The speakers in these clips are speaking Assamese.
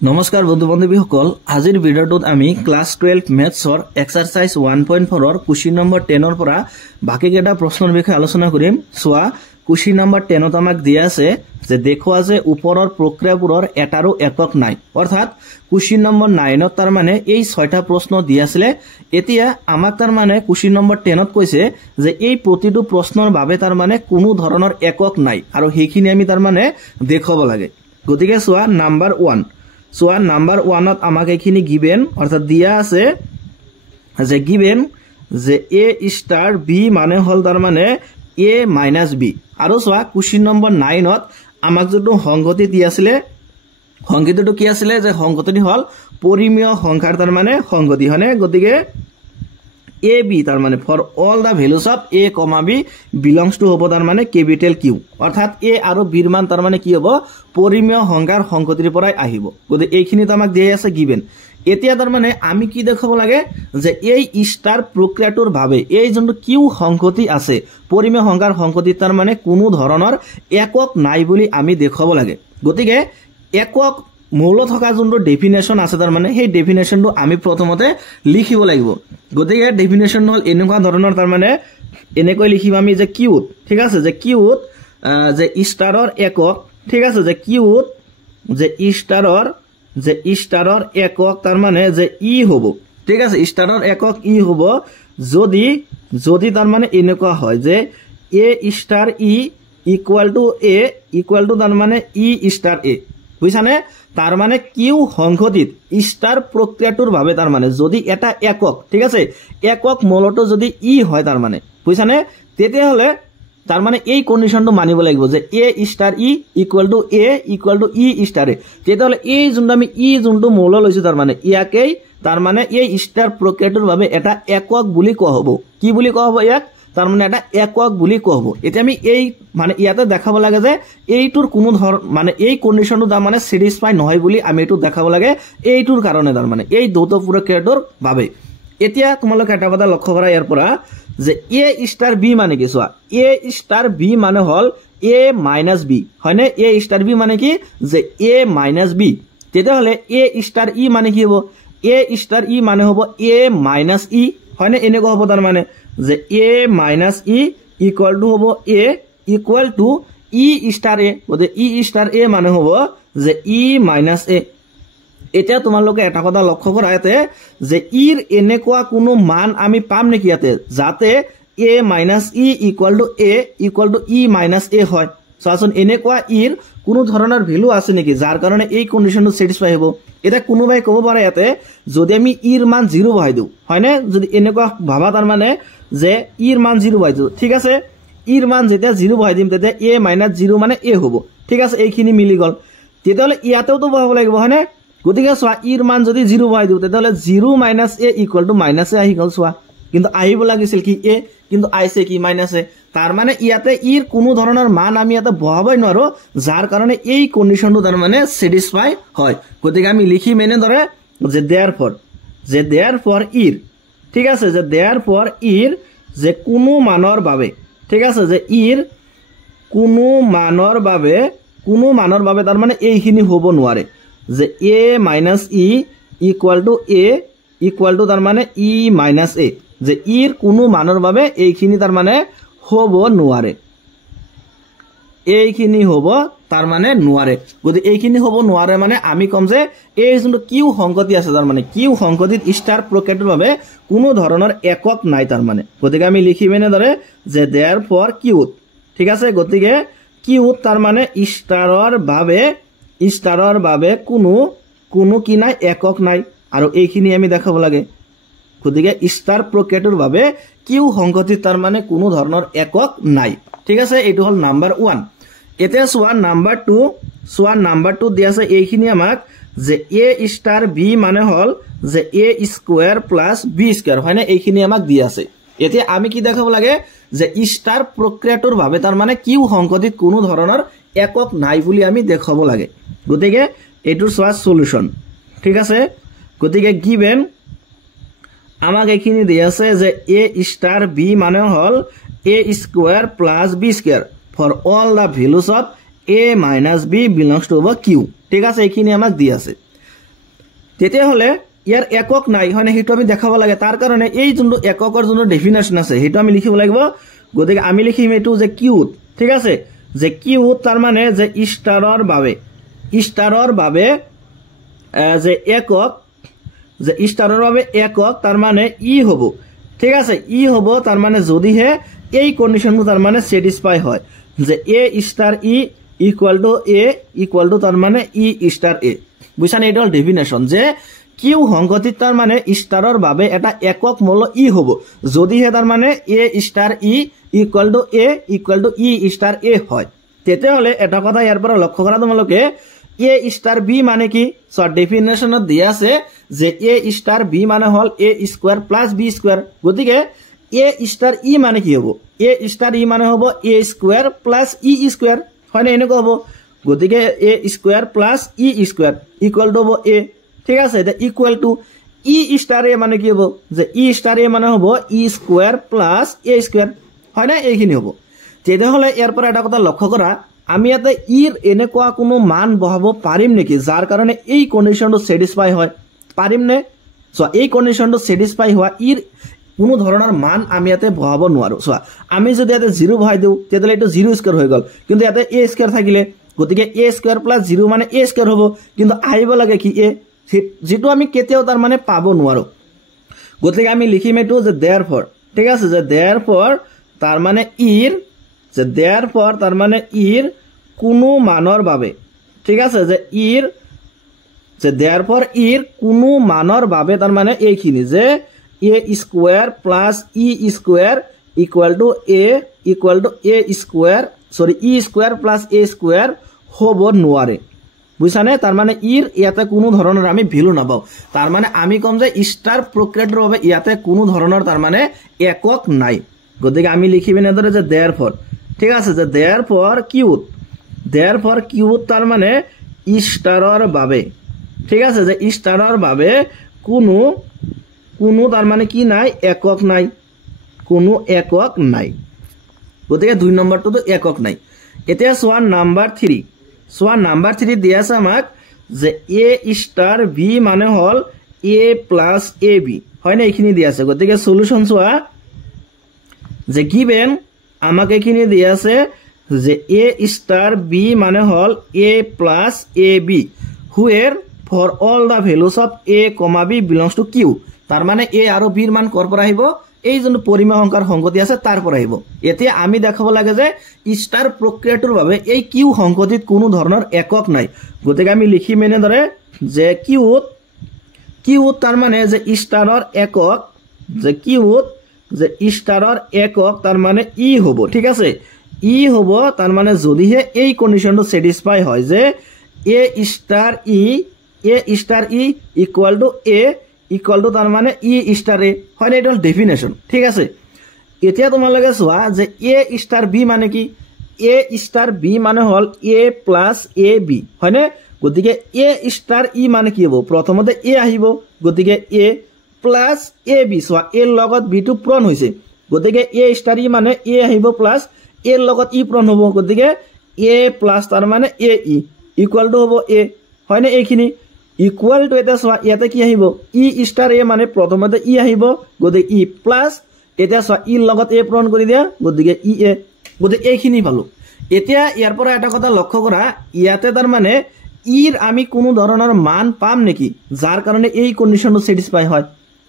নমস্কাৰ বন্ধু বান্ধৱীসকল আজিৰ ভিডিঅ'টোত আমি ক্লাস 12 মেথছৰ এক্সাৰসাইজ 1.4 ৰ কুৱেশ্যন নম্বৰ 10 ৰ পৰা বাকি কেইটা প্ৰশ্নৰ বিষয়ে আলোচনা কৰিম। সোৱা কুৱেশ্যন নম্বৰ 10 ত আমাক দিয়া আছে যে দেখুৱা যে ওপৰৰ প্ৰক্ৰিয়াবোৰৰ এটাৰো একক নাই। অৰ্থাৎ কুৱেশ্যন নম্বৰ 9 ত তাৰ মানে এই 6টা প্ৰশ্ন দিয়া আছিল। এতিয়া আমাক তাৰ মানে কুৱেশ্যন নম্বৰ 10 ত কৈছে যে এই প্ৰতিটো প্ৰশ্নৰ বাবে তাৰ মানে কোনো ধৰণৰ একক নাই আৰু হেখিনি আমি তাৰ মানে দেখাব লাগে। গতিকে সোৱা নাম্বাৰ 1 সোয়া নাম্বার 1 ত আমাকে এখিনি গিভেন অর্থাৎ দিয়া আছে যে গিভেন যে a স্টার b মানে হল তার মানে a মাইনাস b আৰু সোয়া কোশ্চেন নম্বৰ 9 ত আমাক যেটো সংগতি দিয়া আছিল সংগতিটো কি আছিল যে সংগতিটো হল পৰিমেয় সংখ্যাৰ তাৰ মানে সংগতি হনে। গতিকে a b তাৰ মানে for all the values of a, b belongs to হ'ব তাৰ মানে ক্যাপিটাল কিউ। অৰ্থাৎ a আৰু b ৰ মান তাৰ মানে কি হ'ব পৰিমেয় সংখ্যাৰ সংগতিৰ পৰাই আহিব। গতিকে এইখিনি তো আমাক দিয়া আছে গিভেন। এতিয়া তাৰ মানে আমি কি দেখাব লাগে যে এই স্টাৰ প্ৰক্ৰিয়াটোৰ ভাবে এই যোনটো কিউ সংগতি আছে পৰিমেয় সংখ্যাৰ সংগতি তাৰ মানে কোনো ধৰণৰ একক নাই বুলি আমি দেখাব লাগে। গতিকে একক মূল থকা যোনটো ডেফিনেশন আছে তাৰ মানে সেই ডেফিনেশনটো আমি প্ৰথমতে লিখিব লাগিব। গতিকে ডেফিনেশন হল এনেকুৱা ধৰণৰ তাৰ মানে এনেকৈ লিখিম আমি যে কিউত, ঠিক আছে, যে কিউত যে স্টাৰৰ একক, ঠিক আছে, যে কিউত যে স্টাৰৰ একক তাৰ মানে যে ই হ'ব, ঠিক আছে, স্টাৰৰ একক ই হ'ব যদি তাৰ মানে এনেকুৱা হয় যে a star e equal to তাৰ মানে ই স্টাৰ এ, বুঝছানে? তাৰ মানে কিউ সংগতিত স্টাৰ প্ৰক্ৰিয়াটোৰ ভাবে তাৰ মানে যদি এটা একক, ঠিক আছে, একক মূলটো যদি ই হয় তাৰ মানে, বুঝছানে? তেতিয়া হলে তাৰ মানে এই কন্ডিশনটো মানিব লাগিব যে a star e equal to e star a. তেতিয়া হলে এই যোনটো আমি ই যোনটো মূল লৈছো তাৰ মানে ইয়াকেই তাৰ মানে এই স্টাৰ প্ৰক্ৰিয়াটোৰ ভাবে এটা একক বুলি কোৱা হ'ব। কি বুলি কোৱা হ'ব? ইয়াক তাৰ মানে এটা একক বুলি কোৱা হ'ব। এতিয়া আমি এই মানে ইয়াতে দেখাব লাগে যে এইটোৰ কোনো ধৰ মানে এই কন্ডিশনটো তাৰ মানে স্যাটিসফাই নহয় বুলি আমি এটো দেখাব লাগে এইটোৰ কাৰণে তাৰ মানে এই দ্বৈত প্ৰক্ৰিয়াটোৰ ভাবে। এতিয়া তোমালোকে এটা কথা লক্ষ্য কৰা ইয়াৰ পৰা যে এ স্টাৰ বি মানে কি? চোৱা এ স্টাৰ বি মানে হল এ মাইনাস বি, হয়নে? এ স্টাৰ বি মানে কি? যে এ মাইনাস বি। তেতিয়া হলে এ স্টাৰ ই মানে কি হ'ব? এ স্টাৰ ই মানে হ'ব এ মাইনাস ই, হয়নে? এনেকুৱা হ'ব তাৰ মানে যে এ মাইনাস ই ইকুয়াল টু হ'ব এ ইকুয়াল টু ই স্টাৰ এ। গতিকে ই স্টাৰ এ মানে হ'ব যে ই মাইনাস এ। এতিয়া তোমালোকে এটা কথা লক্ষ্য কৰা ইয়াতে যে ইৰ এনেকুৱা কোনো মান আমি পাম নেকি ইয়াতে যাতে a minus e equal to e minus a হয়? চোৱাচোন এনেকুৱা ইৰ কোনো ধৰণৰ ভ্যালু আছে নেকি যাৰ কাৰণে এই কন্ডিশনটো স্যাটিসফাই হ'ব? এটা কোনোবাই ক'ব পাৰে ইয়াতে যদি আমি ইৰ মান 0 বহাই দিওঁ, হয়নে? যদি এনেকুৱা ভাবা তাৰ মানে যে ইৰ মান 0 বহাই দিওঁ, ঠিক আছে, ইৰ মান যেতিয়া 0 বহাই দিম তেতিয়া এ মাইনাস 0 মানে এ হ'ব, ঠিক আছে, এইখিনি মিলি গল। তেতিয়াহলে ইয়াতেও তো বহাব লাগিব, হয়নে? গতিকে চোৱা ইৰ মান যদি 0 বহাই দিওঁ তেতিয়াহলে 0 minus a equal to minus a আহি গল। চোৱা কিন্তু আহিব লাগিছিল কি এ, কিন্তু আইছে কি মাইনাস এ। তাৰ মানে ইয়াতে ইৰ কোনো ধৰণৰ মান আমি ইয়াতে বহাবই নোৱাৰো যাৰ কাৰণে এই কন্ডিশনটো তাৰ মানে স্যাটিসফাই হয়। গতিকে আমি লিখিম এনেদৰে যে দেয়াৰফৰ ইৰ, ঠিক আছে, যে দেয়াৰফৰ ইৰ যে কোনো মানৰ বাবে, ঠিক আছে, যে ইৰ কোনো মানৰ বাবে তাৰ মানে এইখিনি হ'ব নোৱাৰে যে এ মাইনাস ই ইকুয়াল টু তাৰ মানে ই মাইনাস এ, যে ইৰ কোনো মানৰ বাবে এইখিনি তাৰ মানে হ'ব নোৱাৰে, এইখিনি হ'ব তাৰ মানে নোৱাৰে। গতিকে এইখিনি হ'ব নোৱাৰে মানে আমি কম যে এই যোনটো কিউ সংগতি আছে তাৰ মানে কিউ সংগতিত স্টাৰ প্ৰক্ৰিয়াটোৰ বাবে কোনো ধৰণৰ একক নাই তাৰ মানে। গতিকে আমি লিখিম এনেদৰে যে দেয়াৰফৰ কিউত, ঠিক আছে, গতিকে কিউত তাৰ মানে স্টাৰৰ বাবে কোনো কি নাই একক নাই আৰু এইখিনি আমি দেখাব লাগে। গতিকে স্টাৰ প্ৰক্ৰিয়াটোৰ বাবে কিউ সংগতিত তাৰ মানে কোনো ধৰণৰ একক নাই, ঠিক আছে, এইটো হল নাম্বাৰ 1। এতিয়া চোৱা নাম্বাৰ 2 দিয়া আছে এইখিনি আমাক যে এ স্টাৰ বি মানে হল যে এ স্কোয়াৰ প্লাস বি স্কোয়াৰ, হয়নে? এইখিনি আমাক দিয়া আছে। এতিয়া আমি কি দেখাব লাগে যে স্টাৰ প্ৰক্ৰিয়াটোৰ ভাবে তাৰ মানে কিউ সংগতিত কোনো ধৰণৰ একক নাই বুলি আমি দেখাব লাগে। গতিকে এইটোৰ চোৱা সলিউশন, ঠিক আছে। গতিকে গিভেন আমাক এইখিনি দিয়া আছে যে এ স্টাৰ বি মানে হল a square plus b square for all the values of a minus b belongs to over q ঠিক আছে এইখিনি আমাক দি আছে তেতিয়াহ'লে ইয়াৰ একক নাই হয়নে সেইটো আমি দেখাব লাগে তাৰ কাৰণে এই যোনটো এককৰ যোনটো ডেফিনেশ্যন আছে সেইটো আমি লিখিব লাগিব গতিকে আমি লিখিম এইটো যে কিউত ঠিক আছে যে কিউত তাৰ মানে যে ষ্টাৰৰ বাবে যে একক যে ষ্টাৰৰ বাবে একক তাৰ মানে ই হ'ব ঠিক আছে ই হ'ব তাৰ মানে যদিহে এই কন্ডিশনটো তাৰ মানে স্যাটিসফাই হয় যে a star e equal to তাৰ মানে e স্টাৰ a বুঝছানে এটা হল ডেফিনেশন যে কিউ সংগঠিত তাৰ মানে ষ্টাৰৰ বাবে এটা একক মূল ই হ'ব যদিহে তাৰ মানে a star e equal to e star a হয় তেতিয়াহ'লে এটা কথা ইয়াৰ পৰা লক্ষ্য কৰা তোমালোকে a স্টার b মানে কি সো ডেফিনেশনত দিয়া আছে যে a স্টার b মানে হল a square plus b square গতিকে a স্টার e মানে কি হ'ব a স্টার e মানে হ'ব a square plus e square হয় না এনেকুৱা হ'ব গতিকে a square plus e square equal to হ'ব a ঠিক আছে এটা equal to e star a মানে কি হ'ব যে e স্টার a মানে হ'ব e square plus a square হয় না এইখিনি হ'ব তেতিয়াহ'লে ইয়াৰ পৰা এটা কথা লক্ষ্য কৰা আমি ইয়াতে ইৰ এনেকুৱা কোনো মান বহাব পাৰিম নেকি যাৰ কাৰণে এই কন্ডিশনটো স্যাটিসফাই হয় পাৰিম নে সো এই কন্ডিশনটো স্যাটিসফাই হোৱা ইৰ কোনো ধৰণৰ মান আমি ইয়াতে বহাব নোৱাৰো সো আমি যদি ইয়াতে 0 বহাই দিও তেতিয়ালে এটা 0 স্কয়ার হৈ গল কিন্তু ইয়াতে a স্কয়ার থাকিলে গতিকে a স্কয়ার প্লাস 0 মানে a স্কয়ার হ'ব কিন্তু আহিব লাগে কি a যেটো আমি কেতিয়াও তাৰ মানে পাব নোৱাৰো গতিকে আমি লিখিম এটো যে therefore ঠিক আছে যে therefore তাৰ মানে ইৰ যে therefore তাৰ মানে ইৰ কোনো মানৰ বাবে ঠিক আছে যে ইৰ যে therefore ইৰ কোনো মানৰ বাবে তাৰ মানে এইখিনি যে a square plus e square equal to a square sorry e square plus a square হ'ব নোৱাৰে বুঝছানে তাৰ মানে ইৰ ইয়াতে কোনো ধৰণৰ আমি ভ্যালু নাপাও তাৰ মানে আমি কম যে স্টাৰ প্ৰক্ৰিয়াটোৰ বাবে ইয়াতে কোনো ধৰণৰ তাৰ মানে একক নাই গতিকে আমি লিখিব এনেদৰে যে therefore ঠিক আছে যে therefore কিউত তাৰ মানে স্টাৰৰ বাবে ঠিক আছে যে স্টাৰৰ বাবে কোনো তাৰ মানে কি নাই একক নাই কোনো একক নাই গতিকে 2 নম্বৰটো একক নাই এতিয়া সোয়া নাম্বার 3 দিয়া আছে আমাক যে a স্টার b মানে হল a প্লাস ab হয় না এইখিনি দিয়া আছে গতিকে সলিউশন সোয়া যে গিভেন আমাকে এখানে দিয়া আছে যে a স্টার b মানে হল a plus ab where for all the values of a, b belongs to q তার মানে a আৰু b ৰ মান কৰ পৰা আহিব এই যোনটো পৰিমেয় সংখ্যাৰ সংগতি আছে তাৰ পৰা আহিব এতিয়া আমি দেখাব লাগে যে স্টাৰ প্ৰক্ৰিয়াটোৰ বাবে এই কিউ সংগতিত কোনো ধৰণৰ একক নাই গতিকে আমি লিখি মেনে ধৰে যে কিউত তাৰ মানে যে স্টাৰৰ একক যে কিউত যে স্টাৰৰ একক তাৰ মানে ই হ'ব ঠিক আছে ই হ'ব তাৰ মানে যদিহে এই কন্ডিশনটো স্যাটিসফাই হয় যে a star e equal to তাৰ মানে e স্টাৰ a হয় না এটা ডেফিনেশন ঠিক আছে এতিয়া তোমালোকে চোৱা যে a স্টার b মানে কি a স্টার b মানে হল a প্লাস ab হয় না গতিকে a স্টার e মানে কি হ'ব প্ৰথমতে a আহিব গতিকে a প্লাস ab চোৱা a লগত b টো পূৰণ হৈছে গতিকে a স্টাৰ e মানে a আহিব প্লাস a লগত e পূৰণ হ'ব গতিকে a প্লাস তাৰ মানে a e ইকুয়াল টু হ'ব a হয় না এইখিনি ইকুয়াল টু এটা সোয়া ইয়াতে কি আহিব ই স্টার a মানে প্ৰথমতে ই আহিব গতিকে ই প্লাস এটা সোয়া ই লগত a পূৰণ কৰি দিয়া গতিকে ই a গতিকে এইখিনি পালো এতিয়া ইয়াৰ পৰা এটা কথা লক্ষ্য কৰা ইয়াতে তাৰ মানে ইৰ আমি কোনো ধৰণৰ মান পাম নেকি যাৰ কাৰণে এই কন্ডিশনটো স্যাটিসফাই হয়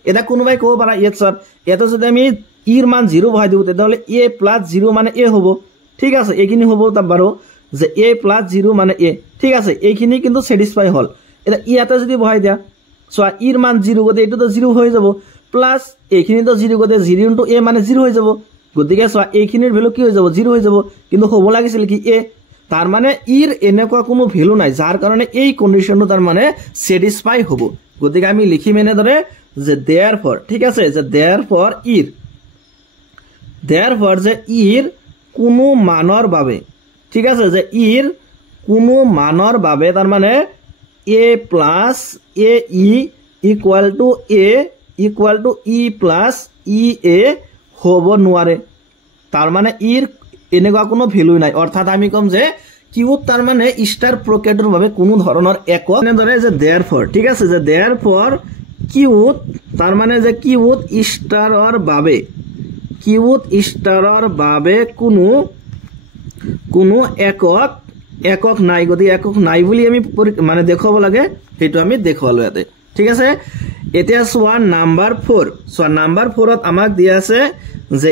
এটা কোনোবাই কব পাৰা ইয়াত স্যাৰ এটো যদি আমি ইৰ মান 0 বহাই দিও তেতিয়াহলে a প্লাস 0 মানে a হ'ব ঠিক আছে এইখিনি হ'ব তা বাৰু যে a প্লাস 0 মানে a ঠিক আছে এইখিনি কিন্তু স্যাটিসফাই হল এটা ইয়াতে যদি বহাই দিয়া সো ইৰ মান 0 গতে এটো তো 0 হৈ যাব প্লাস এইখিনি তো 0 গতে 0 ইনটু a মানে 0 হৈ যাব গতিকে সো এইখিনিৰ ভ্যালু কি হৈ যাব 0 হৈ যাব কিন্তু হ'ব লাগিছিল কি a তাৰ মানে ইৰ এনেকুৱা কোনো ভ্যালু নাই যাৰ কাৰণে এই কন্ডিশনটো তাৰ মানে স্যাটিসফাই হ'ব গতিকে আমি লিখি মেনে ধৰে যে therefore ঠিক আছে যে therefore যে ইৰ কোনো মানৰ বাবে ঠিক আছে যে ইৰ কোনো মানৰ বাবে তাৰ মানে a plus a e equal to e plus e a হ'ব নোৱাৰে তাৰ মানে ইৰ এনেকুৱা কোনো ভ্যালু নাই অৰ্থাৎ আমি কম যে কিউত তাৰ মানে স্টাৰ প্ৰকেটৰ বাবে কোনো ধৰণৰ একক এনেদৰে যে দেয়াৰফৰ ঠিক আছে যে দেয়াৰফৰ কিউত তাৰ মানে যে কিউত স্টাৰৰ বাবে কোনো একক নাই গতি একক নাই বুলি আমি মানে দেখাব লাগে হেতু আমি দেখালো ইয়াতে ঠিক আছে এতিয়া সোয়া নাম্বাৰ 4 সোয়া নাম্বাৰ 4 ত আমাক দিয়া আছে যে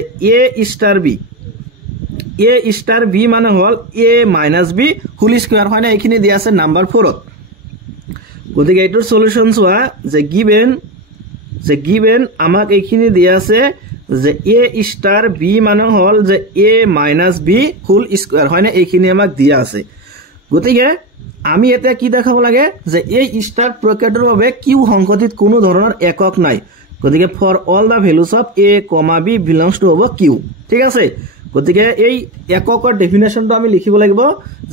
a star b মানে হল a - b হোল স্কয়ার হয় না এইখিনি দিয়া আছে নাম্বাৰ 4 ত গতিকে এটোৰ সলিউশন সোয়া যে গিভেন আমাক এইখিনি দিয়া আছে যে a star b মানে হল যে a - b হোল স্কয়ার হয় না এইখিনি আমাক দিয়া আছে গতিকে আমি এটা কি দেখাব লাগে যে এই স্টার প্ৰকেটৰ বাবে কিউ সংখ্যাটিত কোনো ধৰণৰ একক নাই গতিকে for all the values of a, b belongs to হ'ব q ঠিক আছে গতিকে এই এককৰ ডেফিনেশনটো আমি লিখিব লাগিব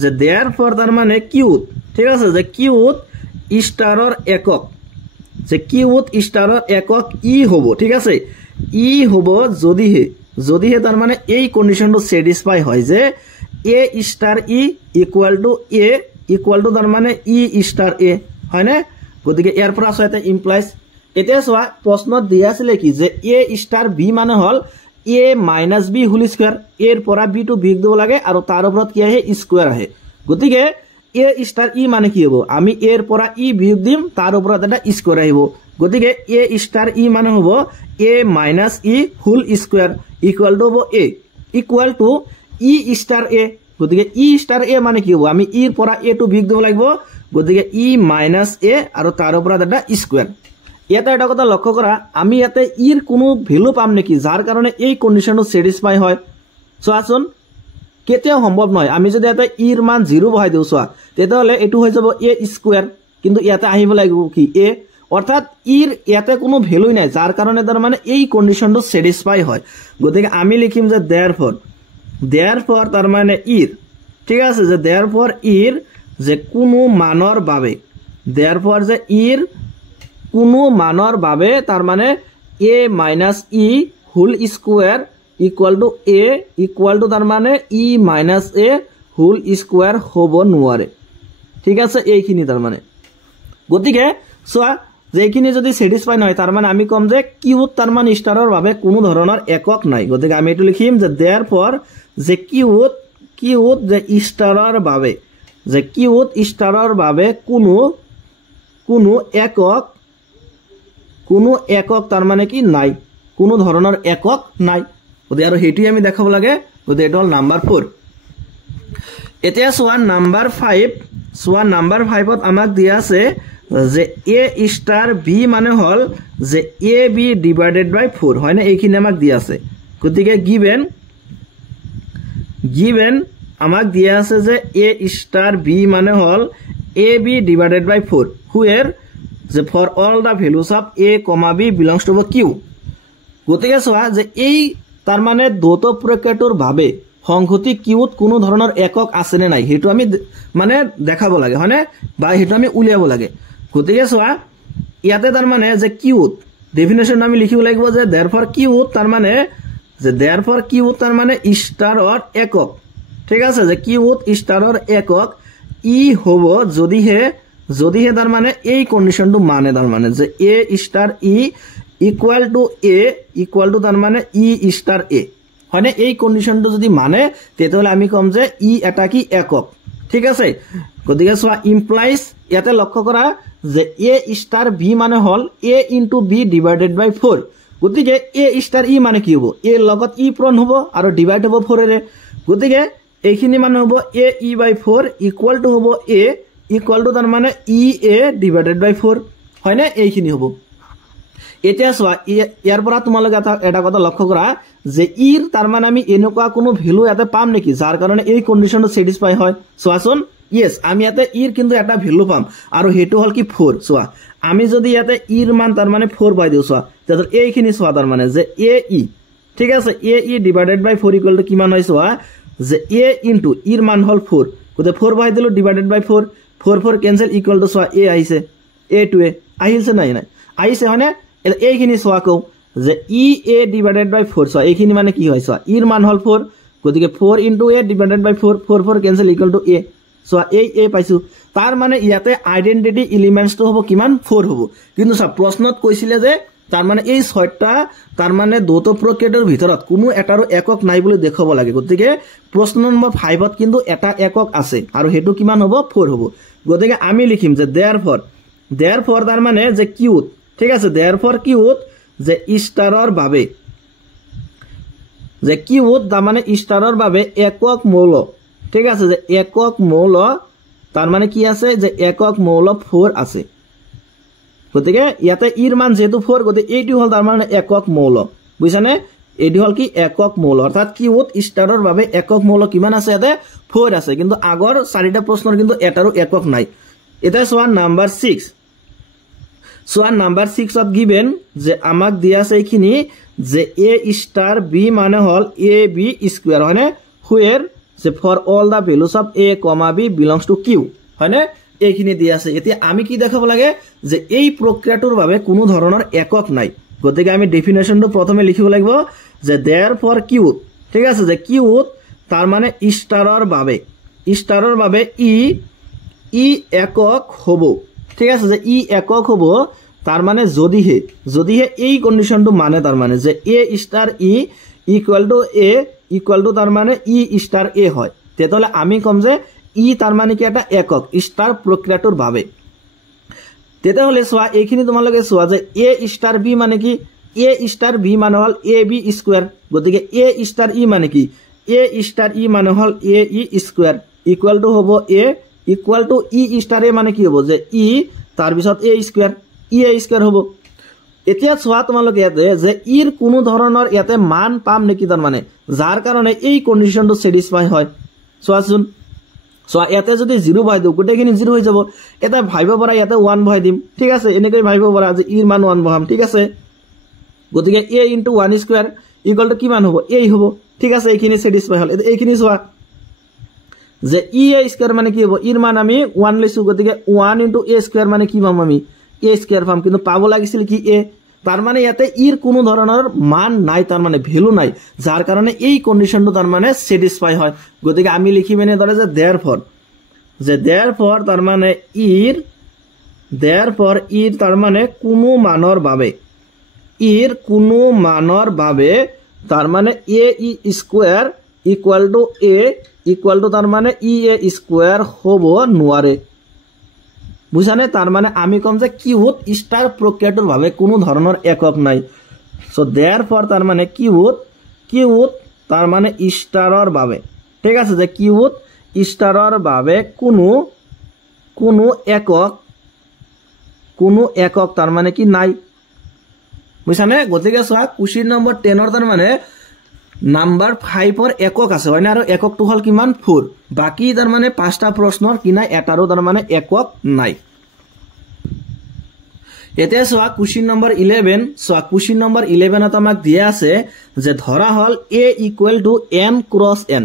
যে দেয়াৰফৰ তাৰ মানে কিউত ঠিক আছে যে কিউত স্টাৰৰ একক ই হ'ব ঠিক আছে ই হ'ব যদিহে তাৰ মানে এই কন্ডিশনটো স্যাটিসফাই হয় যে a star e equal to তাৰ মানে e star a হয় না গতিকে ইয়াৰ পৰা সৈতে ইমপ্লাইজ এতিয়া সোয়া প্ৰশ্নত দিয়া আছিল কি যে a star b মানে হল a - b হোল স্কয়ার এর পৰা b টু বিগ দিব লাগে আৰু তাৰ ওপৰত কি আহে স্কয়ার আহে গতিকে a star e মানে কি হ'ব আমি এর পৰা e বিয়োগ দিম তাৰ ওপৰত এটা স্কয়ার আহিব গতিকে a star e মানে হ'ব a - e whole square equal to হ'ব a equal to e star a গতিকে e star a মানে কি হ'ব আমি এর পৰা a টু বিগ দিব লাগিব গতিকে e - a আৰু তাৰ ওপৰত এটা স্কয়াৰ এটা কথা লক্ষ্য কৰা আমি ইয়াতে ইৰ কোনো ভ্যালু পাম নেকি যাৰ কাৰণে এই কন্ডিশনটো স্যাটিসফাই হয় চোৱাচোন কেতিয়াও সম্ভৱ নহয় আমি যদি ইয়াতে ইৰ মান 0 বহাই দিও চোৱা তেতিয়াহলে এটো হৈ যাব a স্কয়াৰ কিন্তু ইয়াতে আহিব লাগিব কি a অৰ্থাৎ ইৰ ইয়াতে কোনো ভ্যালু নাই যাৰ কাৰণে তাৰ মানে এই কন্ডিশনটো স্যাটিসফাই হয় গতিকে আমি লিখিম যে দেয়াৰফৰ তাৰ মানে ইৰ ঠিক আছে যে দেয়াৰফৰ ইৰ যে কোনো মানৰ বাবে দেয়াৰফৰ যে ইৰ কোনো মানৰ বাবে তাৰ মানে a - e whole square equal to তাৰ মানে e - a হোল স্কয়াৰ হ'ব নোৱাৰে ঠিক আছে এইখিনি তাৰ মানে গতিকে সোয়া যেখিনি যদি স্যাটিসফাই নহয় তাৰ মানে আমি কম যে কিউত তাৰ মানে স্টাৰৰ বাবে কোনো ধৰণৰ একক নাই গতিকে আমি এটো লিখিম যে দেয়াৰফৰ যে কিউত যে স্টাৰৰ বাবে কোনো একক তাৰ মানে কি নাই কোনো ধৰণৰ একক নাই গতিকে আৰু হেতুই আমি দেখাব লাগে গতিকে এটো হল নাম্বাৰ 4 এতিয়া সোয়া নাম্বাৰ 5 ত আমাক দিয়া আছে যে a star b মানে হল যে a b ডিভাইডেড বাই 4 হয় না এইখিনি আমাক দিয়া আছে গতিকে গিভেন আমাক দিয়া আছে যে a star b মানে হল a b divided by 4 where যে for all the values of a, b belongs to q গতিকে সোয়া যে এই তাৰ মানে দ্বৈত প্ৰকেটৰ বাবে সংখ্যাটি কিউত কোনো ধৰণৰ একক আছে নে নাই হেতু আমি মানে দেখাব লাগে হয়নে বা হেতু আমি উলিয়াব লাগে গতিকে সোয়া ইয়াতে তাৰ মানে যে কিউত ডেফিনেশন আমি লিখিব লাগিব যে দেয়াৰফৰ কিউত তাৰ মানে স্টাৰৰ একক ঠিক আছে যে কিউত স্টাৰৰ একক ই হ'ব যদিহে তাৰ মানে এই কন্ডিশনটো মানে তাৰ মানে যে a star e equal to তাৰ মানে e star a হয়নে এই কন্ডিশনটো যদি মানে তেতিয়াহলে আমি কম যে ই এটা কি একক ঠিক আছে গতিকে সোয়া ইমপ্লাইজ ইয়াতে লক্ষ্য কৰা যে a star b মানে হল a into b divided by 4 গতিকে a star e মানে কি হ'ব a লগত e পূৰণ হ'ব আৰু ডিভাইড হ'ব 4 এৰে গতিকে এইখিনি মানে হ'ব a e by 4 equal to হ'ব a ইকুয়াল টু তাৰ মানে e a ডিভাইডেড বাই 4 হয়নে এইখিনি হ'ব এতিয়া সোয়া ইয়াৰ পৰা তোমালোকে এটা কথা লক্ষ্য কৰা যে ইৰ তাৰ মানে আমি এনেকুৱা কোনো ভ্যালু ইয়াতে পাম নেকি যাৰ কাৰণে এই কন্ডিশনটো স্যাটিসফাই হয় সোয়াচোন ইয়েস আমি ইয়াতে ইৰ কিন্তু এটা ভ্যালু পাম আৰু হেতু হল কি 4 সোয়া আমি যদি ইয়াতে ইৰ মান তাৰ মানে 4 বাই দিও সোয়া তেতিয়াহলে এইখিনি সোয়া তাৰ মানে যে a e ঠিক আছে a e divided by 4 equal to কিমান হয় সোয়া যে a ইনটু ইৰ মান হল 4 গতে 4 বাই দিলো divided by 4 4 cancel equal to সোয়া a আহিছে a to a আহিছে নাই আহিছে হয়নে এইখিনি সোয়া কও যে e a ডিভাইডেড বাই 4 সোয়া এইখিনি মানে কি হয় সোয়া ইৰ মান হল 4 গতিকে 4 into a divided by 4 4 cancel equal to a চোৱা এ পাইছো তাৰ মানে ইয়াতে আইডেন্টিটি এলিমেন্টসটো হ'ব কিমান 4 হ'ব কিন্তু চা প্ৰশ্নত কৈছিলে যে তাৰ মানে এই 6টা তাৰ মানে দ্বৈত প্ৰক্ৰিয়াটোৰ ভিতৰত কোনো এটাৰো একক নাই বুলি দেখাব লাগে গতিকে প্ৰশ্ন নম্বৰ 5ত কিন্তু এটা একক আছে আৰু হেতু কিমান হ'ব 4 হ'ব গতিকে আমি লিখিম যে therefore তাৰ মানে যে কিউত ঠিক আছে therefore কিউত যে স্টাৰৰ বাবে যে কিউত তাৰ মানে স্টাৰৰ বাবে একক মৌল ঠিক আছে যে একক মৌল তাৰ মানে কি আছে যে একক মৌল 4 আছে গতিকে ইয়াতে ইৰ মান যেটো 4 গতি এইটো হল তাৰ মানে একক মৌল বুঝছানে এইটো হল কি একক মৌল অৰ্থাৎ কিউত স্টাৰৰ বাবে একক মৌল কিমান আছে ইয়াতে 4 আছে কিন্তু আগৰ 4টা প্ৰশ্নৰ কিন্তু এটাৰো একক নাই এটা সোৱা নাম্বাৰ 6 সোৱা নাম্বাৰ 6 ত গিভেন যে আমাক দিয়া আছে এইখিনি যে a star b মানে হল a b স্কয়ার হয়নে হুয়ার যে for all the values of a, b belongs to q হয়নে এইখিনি দিয়া আছে এতিয়া আমি কি দেখাব লাগে যে এই প্ৰক্ৰিয়াটোৰ বাবে কোনো ধৰণৰ একক নাই গতিকে আমি ডেফিনেশনটো প্ৰথমে লিখিব লাগিব যে therefore q ঠিক আছে যে q তাৰ মানে স্টাৰৰ বাবে ই একক হ'ব ঠিক আছে যে ই একক হ'ব তাৰ মানে যদিহে এই কন্ডিশনটো মানে তাৰ মানে যে a star e equal to তাৰ মানে e star a হয় তেতলে আমি কম যে ই তাৰ মানে কি এটা একক স্টাৰ প্ৰক্ৰিয়াটোৰ বাবে তেতলে সোৱা এইখিনি তোমালোকে সোৱা যে a star b মানে কি a star b মানে হল ab স্কয়ার গতিকে a star e মানে কি a star e মানে হল a e square equal to হ'ব a equal to e star a মানে কি হ'ব যে e তাৰ পিছত a স্কয়াৰ হ'ব এতিয়া সোৱা তোমালোকে ইয়াতে যে ইৰ কোনো ধৰণৰ ইয়াতে মান পাম নেকি তাৰ মানে যাৰ কাৰণে এই কন্ডিশনটো স্যাটিসফাই হয় সোৱাচোন সোৱা ইয়াতে যদি 0 ভাই দিও গোটেইখিনি 0 হৈ যাব এটা ভাইব পৰা ইয়াতে 1 ভাই দিম ঠিক আছে এনেকৈ ভাইব পৰা যে ইৰ মান 1 বহাম ঠিক আছে গতিকে a * 1 স্কয়ার ইকুয়াল টু কিমান হ'ব a হ'ব ঠিক আছে এইখিনি স্যাটিসফাই হল এইখিনি সোৱা যে e a স্কয়াৰ মানে কি হ'ব ইৰ মান আমি 1 লৈছো গতিকে 1 * a স্কয়ার মানে কি পাম আমি a স্কয়ার পাম কিন্তু পাব লাগিছিল কি a তাৰ মানে ইয়াতে ইৰ কোনো ধৰণৰ মান নাই তাৰ মানে ভ্যালু নাই যাৰ কাৰণে এই কন্ডিশনটো তাৰ মানে স্যাটিসফাই হয় গতিকে আমি লিখিম এনে ধৰে যে therefore তাৰ মানে ইৰ তাৰ মানে কোনো মানৰ বাবে তাৰ মানে a e square equal to তাৰ মানে e a স্কয়াৰ হ'ব নোৱাৰে বুঝানে তাৰ মানে আমি কম যে কিউত স্টাৰ প্ৰক্ৰিয়াটোৰ বাবে কোনো ধৰণৰ একক নাই সো therefore তাৰ মানে কিউত তাৰ মানে স্টাৰৰ বাবে ঠিক আছে যে কিউত স্টাৰৰ বাবে কোনো একক তাৰ মানে কি নাই বুঝানে গতিকে সোৱা কোশ্চেন নম্বৰ 10 ৰ তাৰ মানে নাম্বাৰ 5 ৰ একক আছে হয় না আৰু এককটো হল কিমান 4 বাকি তাৰ মানে 5টা প্ৰশ্নৰ কি নাই এটাৰো তাৰ মানে একক নাই এতিয়া সোৱা কোশ্চেন নম্বৰ 11 সোৱা কোশ্চেন নম্বৰ 11 ত আমাক দিয়া আছে যে ধৰা হল a = n × n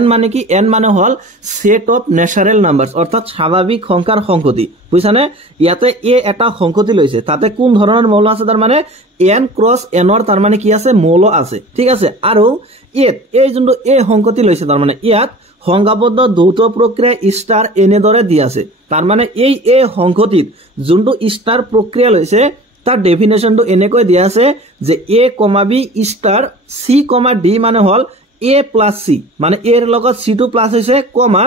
n মানে কি n মানে হল সেট অফ ন্যাচারাল নাম্বারস অর্থাৎ স্বাভাবিক সংখ্যাৰ সংহতি বুঝছানে ইয়াতে a এটা সংহতি লৈছে তাতে কোন ধৰণৰ মৌল আছে তাৰ মানে n × n ৰ তাৰ মানে কি আছে মৌল আছে ঠিক আছে আৰু এই যোনটো a সংহতি লৈছে তাৰ মানে ইয়াত সংজ্ঞাবদ্ধ দ্বৈত প্ৰক্ৰিয়া স্টাৰ এনে দৰে দি আছে তাৰ মানে এই a সংহতিত যোনটো স্টাৰ প্ৰক্ৰিয়া লৈছে তাৰ ডেফিনেশনটো এনেকৈ দিয়া আছে যে a, b star c, d মানে হল a plus c মানে a ৰ লগত c টো প্লাস হৈছে কমা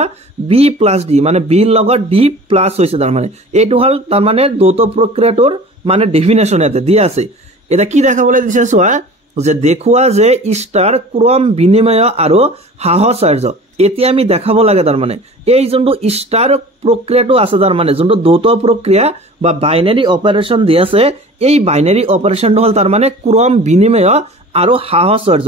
b plus d মানে b ৰ লগত d প্লাস হৈছে তাৰ মানে এটো হল তাৰ মানে দ্বৈত প্ৰক্ৰিয়াটোৰ মানে ডেফিনেশন এতে দিয়া আছে এটা কি দেখাবলৈ দিছে সোৱা যে দেখুৱা যে স্টাৰ ক্ৰম বিনিময় আৰু সাহচৰ্য এতিয়া আমি দেখাব লাগে তাৰ মানে এই যোনটো স্টাৰ প্ৰক্ৰিয়াটো আছে তাৰ মানে যোনটো দ্বৈত প্ৰক্ৰিয়া বা বাইনাৰী অপাৰেশন দি আছে এই বাইনাৰী অপাৰেশনটো হল তাৰ মানে ক্ৰম বিনিময় আৰু সাহচৰ্য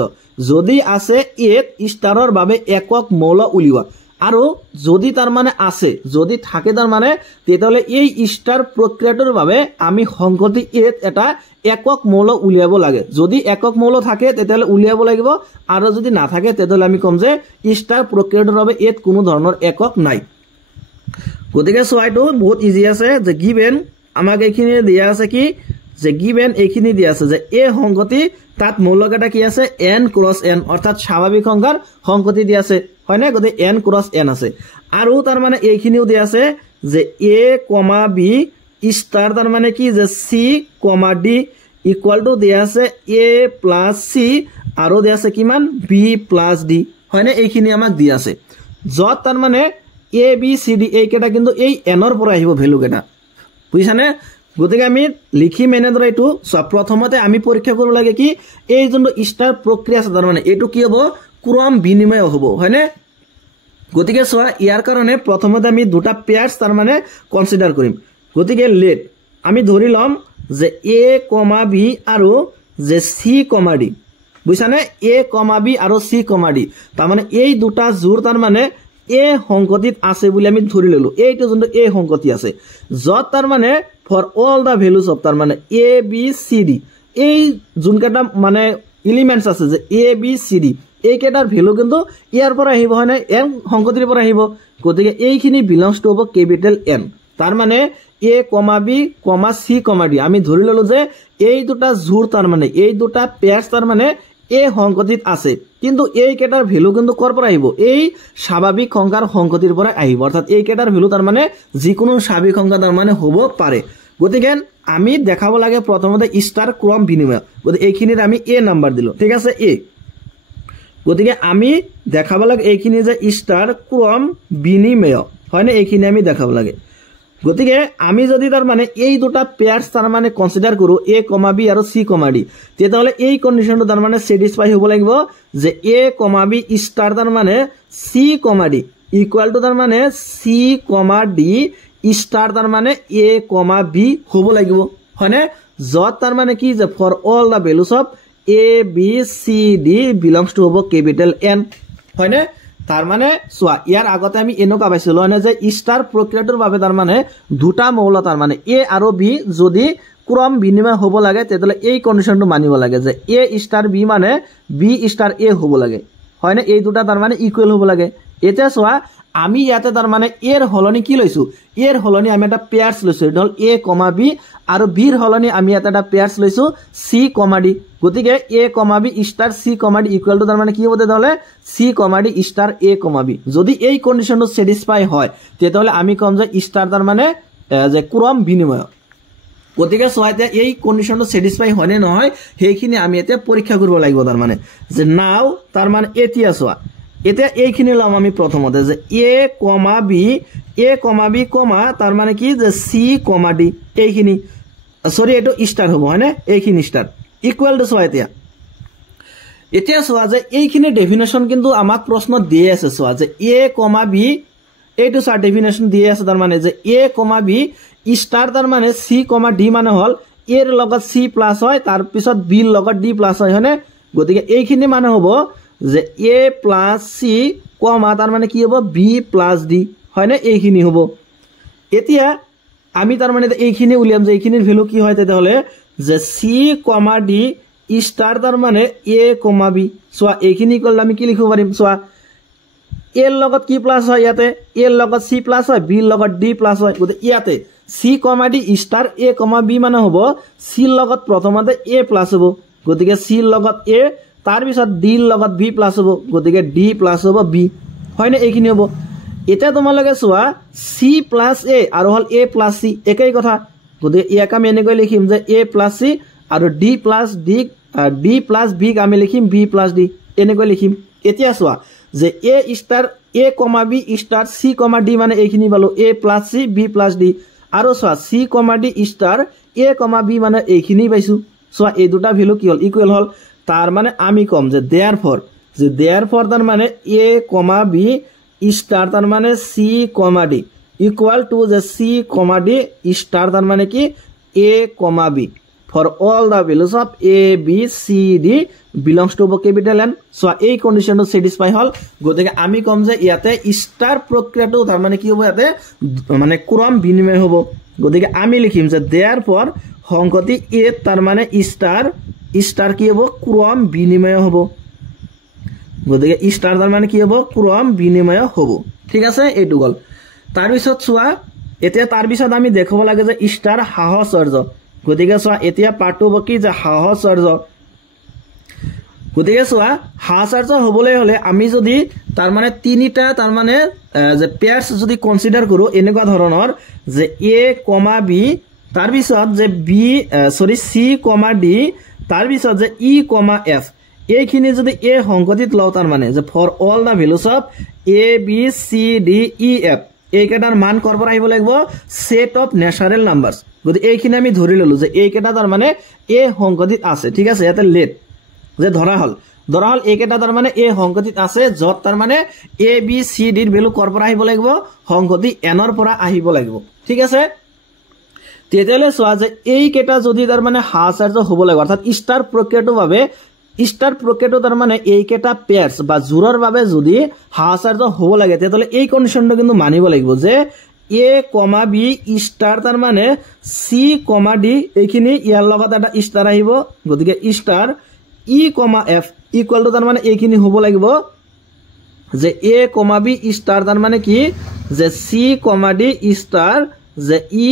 যদি আছে এক স্টাৰৰ বাবে একক মৌল উলিওৱা আৰু যদি তাৰ মানে আছে যদি থাকে তাৰ মানে তেতলে এই স্টাৰ প্ৰক্ৰিয়াটোৰ বাবে আমি সংগতি এটা একক মৌল উলিয়াব লাগে যদি একক মৌল থাকে তেতলে উলিয়াব লাগিব আৰু যদি না থাকে তেতলে আমি কম যে স্টাৰ প্ৰক্ৰিয়াটোৰ বাবে এত কোনো ধৰণৰ একক নাই গতিকে সোৱাইটো বহুত ইজি আছে যে গিভেন আমাক এইখিনি দিয়া আছে কি যে গিভেন এইখিনি দিয়া আছে যে এ সংগতি তাত মৌলকেটা কি আছে n × n অৰ্থাৎ স্বাভাবিক সংখ্যাৰ সংগতি দিয়া আছে হয় না গতি n × n আছে আৰু তাৰ মানে এইখিনিও দিয়া আছে যে a, b স্টাৰ তাৰ মানে কি যে c, d ইকুয়াল টু দিয়া আছে a plus c আৰু দিয়া আছে কিমান b plus d হয়নে এইখিনি আমাক দিয়া আছে যত তাৰ মানে a b c d এই কেটা কিন্তু এই n ৰ পৰা আহিব ভ্যালু কেটা বুজিছানে গতিকে আমি লিখি মেনেদৰে এটো প্ৰথমতে আমি পৰীক্ষা কৰিব লাগে কি এই যোনটো স্টাৰ প্ৰক্ৰিয়া আছে তাৰ মানে এটো কি হ'ব ক্ৰম বিনিময় হ'ব হয়নে গতিকে সোয়া ইয়াৰ কাৰণে প্ৰথমতে আমি দুটা পেয়াৰ্স তাৰ মানে কনসিডাৰ কৰিম গতিকে লেট আমি ধৰি লম যে a, b আৰু যে c, d বুজিছানে a, b আৰু c, d তাৰ মানে এই দুটা জোৰ তাৰ মানে a সংকটিত আছে বুলি আমি ধৰি ললো এইটো যোনটো a সংকটি আছে যত তাৰ মানে for all the values of তাৰ মানে a, b, c, d এই যোনকেটা মানে এলিমেন্টস আছে যে a, b, c, d এই কেটাৰ ভ্যালু কিন্তু ইয়াৰ পৰা আহিব হয়নে n সংকটিৰ পৰা আহিব গতিকে এইখিনি বিলংস টু হ'ব ক্যাপিটাল n তাৰ মানে a, b, c, d আমি ধৰি ললো যে এই দুটা জোৰ তাৰ মানে এই দুটা পেয়াৰ্স তাৰ মানে a সংকটিত আছে কিন্তু এই কেটাৰ ভ্যালু কিন্তু কৰ পৰা আহিব এই স্বাভাৱিক সংখ্যাৰ সংকটিৰ পৰা আহিব অৰ্থাৎ এই কেটাৰ ভ্যালু তাৰ মানে যিকোনো স্বাভাৱিক সংখ্যা তাৰ মানে হ'ব পাৰে গতিকে আমি দেখাব লাগে প্ৰথমতে স্টাৰ ক্ৰম বিনিময় গতিকে এইখিনিত আমি a নাম্বাৰ দিলো ঠিক আছে a গতিকে আমি দেখাব লাগে এইখিনি যে স্টাৰ ক্ৰম বিনিময় হয়নে এইখিনি আমি দেখাব লাগে গতিকে আমি যদি তাৰ মানে এই দুটা পেয়াৰ্স তাৰ মানে কনসিডাৰ কৰো a, b আৰু c, d তেতিয়াহলে এই কন্ডিশনটো তাৰ মানে স্যাটিসফাই হ'ব লাগিব যে a, b স্টাৰ তাৰ মানে c, d ইকুয়াল টু তাৰ মানে c, d স্টাৰ তাৰ মানে a, b হ'ব লাগিব হয়নে যত তাৰ মানে কি যে for all the values of a, b, c, d belongs to হ'ব ক্যাপিটাল n হয়নে তাৰ মানে সোয়া ইয়াৰ আগতে আমি এনেকা পাইছিলো মানে যে স্টাৰ প্ৰক্ৰিয়াটোৰ বাবে তাৰ মানে দুটা মৌল তাৰ মানে a আৰু b যদি ক্ৰম বিনিময় হ'ব লাগে তেতিয়ালে এই কন্ডিশনটো মানিব লাগে যে a স্টাৰ b মানে b স্টাৰ a হ'ব লাগে হয়নে এই দুটা তাৰ মানে ইকুৱেল হ'ব লাগে এটা সোয়া আমি ইয়াতে তাৰ মানে এৰ হলনি কি লৈছো এৰ হলনি আমি এটা পেয়াৰ্স লৈছো ডল a, b আৰু b ৰ হলনি আমি এটা পেয়াৰ্স লৈছো c, d গতিকে a, b star c, d equal to তাৰ মানে কি হ'ব তেতিয়ালে c, d star a, b যদি এই কন্ডিশনটো স্যাটিসফাই হয় তেতিয়ালে আমি কম যে স্টাৰ তাৰ মানে যে ক্ৰম বিনিময় গতিকে সোয়াতে এই কন্ডিশনটো স্যাটিসফাই হয়নে নহয় হেইখিনি আমি এতে পৰীক্ষা কৰিব লাগিব তাৰ মানে যে নাও তাৰ মানে এতিয়া সোয়া এটা এইখিনি লম আমি প্ৰথমতে যে a, b তাৰ মানে কি যে c, d এইখিনি সৰি এটো স্টাৰ হ'ব হয়নে এইখিনি স্টাৰ ইকুয়াল টু সোয়া এতিয়া সোয়া যে এইখিনি ডেফিনেশন কিন্তু আমাক প্ৰশ্ন দিয়ে আছে সোয়া যে a, b এইটো সাৰ ডেফিনেশন দিয়ে আছে তাৰ মানে যে a, b স্টাৰ তাৰ মানে c, d মানে হল a ৰ লগত c প্লাস হয় তাৰ পিছত b ৰ লগত d প্লাস হয় হয়নে গতিকে এইখিনি মানে হ'ব যে a plus c তাৰ মানে কি হ'ব b plus d হয়নে এইখিনি হ'ব এতিয়া আমি তাৰ মানে এইখিনি উলিয়াম যে এইখিনিৰ ভ্যালু কি হয় তেতিয়াহলে যে c, d স্টাৰ তাৰ মানে a, b সোয়া এইখিনি কল আমি কি লিখিব পাৰিম সোয়া a ৰ লগত কি প্লাস হয় ইয়াতে a ৰ লগত c প্লাস হয় b ৰ লগত d প্লাস হয় গতে ইয়াতে c, d star a, b মানে হ'ব c ৰ লগত প্ৰথমতে a প্লাস হ'ব গতিকে c ৰ লগত a তাৰ পিছত d ৰ লগত b প্লাস হ'ব গতিকে d প্লাস হ'ব b হয়নে এইখিনি হ'ব এটা তোমালকে সোয়া c plus a আৰু হল a plus c একেই কথা গতিকে ইয়াক আমি এনেকৈ লিখিম যে a plus c আৰু d plus b আমি লিখিম b plus d এনেকৈ লিখিম এতিয়া সোয়া যে a star a, b star c, d মানে এইখিনি পালো a plus c b plus d আৰু সোয়া c, d star a, b মানে এইখিনি পাইছো সোয়া এই দুটা ভ্যালু কি হল ইকুৱেল হল তাৰ মানে আমি কম যে দেয়াৰফৰ তাৰ মানে a, b স্টাৰ তাৰ মানে c, d ইকুয়াল টু যে c, d স্টাৰ তাৰ মানে কি a, b for all the values of a, b, c, d belongs to capital N so এই কন্ডিশনটো স্যাটিসফাই হল গতিকে আমি কম যে ইয়াতে স্টাৰ প্ৰক্ৰিয়াটো তাৰ মানে কি হ'ব ইয়াতে মানে ক্ৰম বিনিময় হ'ব গতিকে আমি লিখিম যে therefore সংকটি a তাৰ মানে স্টাৰ কি হ'ব ক্ৰম বিনিময় হ'ব গতিকে স্টাৰ তাৰ মানে কি হ'ব ক্ৰম বিনিময় হ'ব ঠিক আছে এইটো গল তাৰ পিছত চোৱা এতিয়া তাৰ পিছত আমি দেখাব লাগে যে স্টাৰ সাহচৰ্য গতিকে চোৱা এতিয়া পাৰ্টটো হ'ব কি যে সাহচৰ্য গতিকে চোৱা সহচাৰ্য হ'বলৈ হলে আমি যদি তাৰ মানে তিনিটা তাৰ মানে যে পেয়াৰ্স যদি কনসিডাৰ কৰো এনেকুৱা ধৰণৰ যে a, b তাৰ পিছত যে b c, d তাৰ পিছত যে e, f এইখিনি যদি a সংকটিত লও তাৰ মানে যে for all the values of a, b, c, d, e, f এইকেটাৰ মান কৰ পৰা আহিব লাগিব সেট অফ ন্যাচাৰাল নাম্বাৰস গতিকে এইখিনি আমি ধৰি ললো যে এইকেটা তাৰ মানে a সংকটিত আছে ঠিক আছে ইয়াতে লেট যে ধৰা হল এইকেটা তাৰ মানে a সংকটিত আছে যত তাৰ মানে a, b, c, d ৰ ভ্যালু কৰ পৰা আহিব লাগিব সংকটি n ৰ পৰা আহিব লাগিব ঠিক আছে তেতিয়ালে চোৱা যে এইকেটা যদি তাৰ মানে সহচাৰ্য হ'ব লাগিব অৰ্থাৎ স্টাৰ প্ৰক্ৰিয়াটো তাৰ মানে এইকেটা পেয়াৰ্স বা জোৰৰ বাবে যদি সহচাৰ্য হ'ব লাগে তেতিয়ালে এই কন্ডিশনটো কিন্তু মানিব লাগিব যে a, b স্টাৰ তাৰ মানে c, d এইখিনি ইয়াৰ লগত এটা স্টাৰ আহিব গতিকে star e, f equal to তাৰ মানে এইখিনি হ'ব লাগিব যে a, b স্টাৰ তাৰ মানে কি যে c, d স্টাৰ যে e,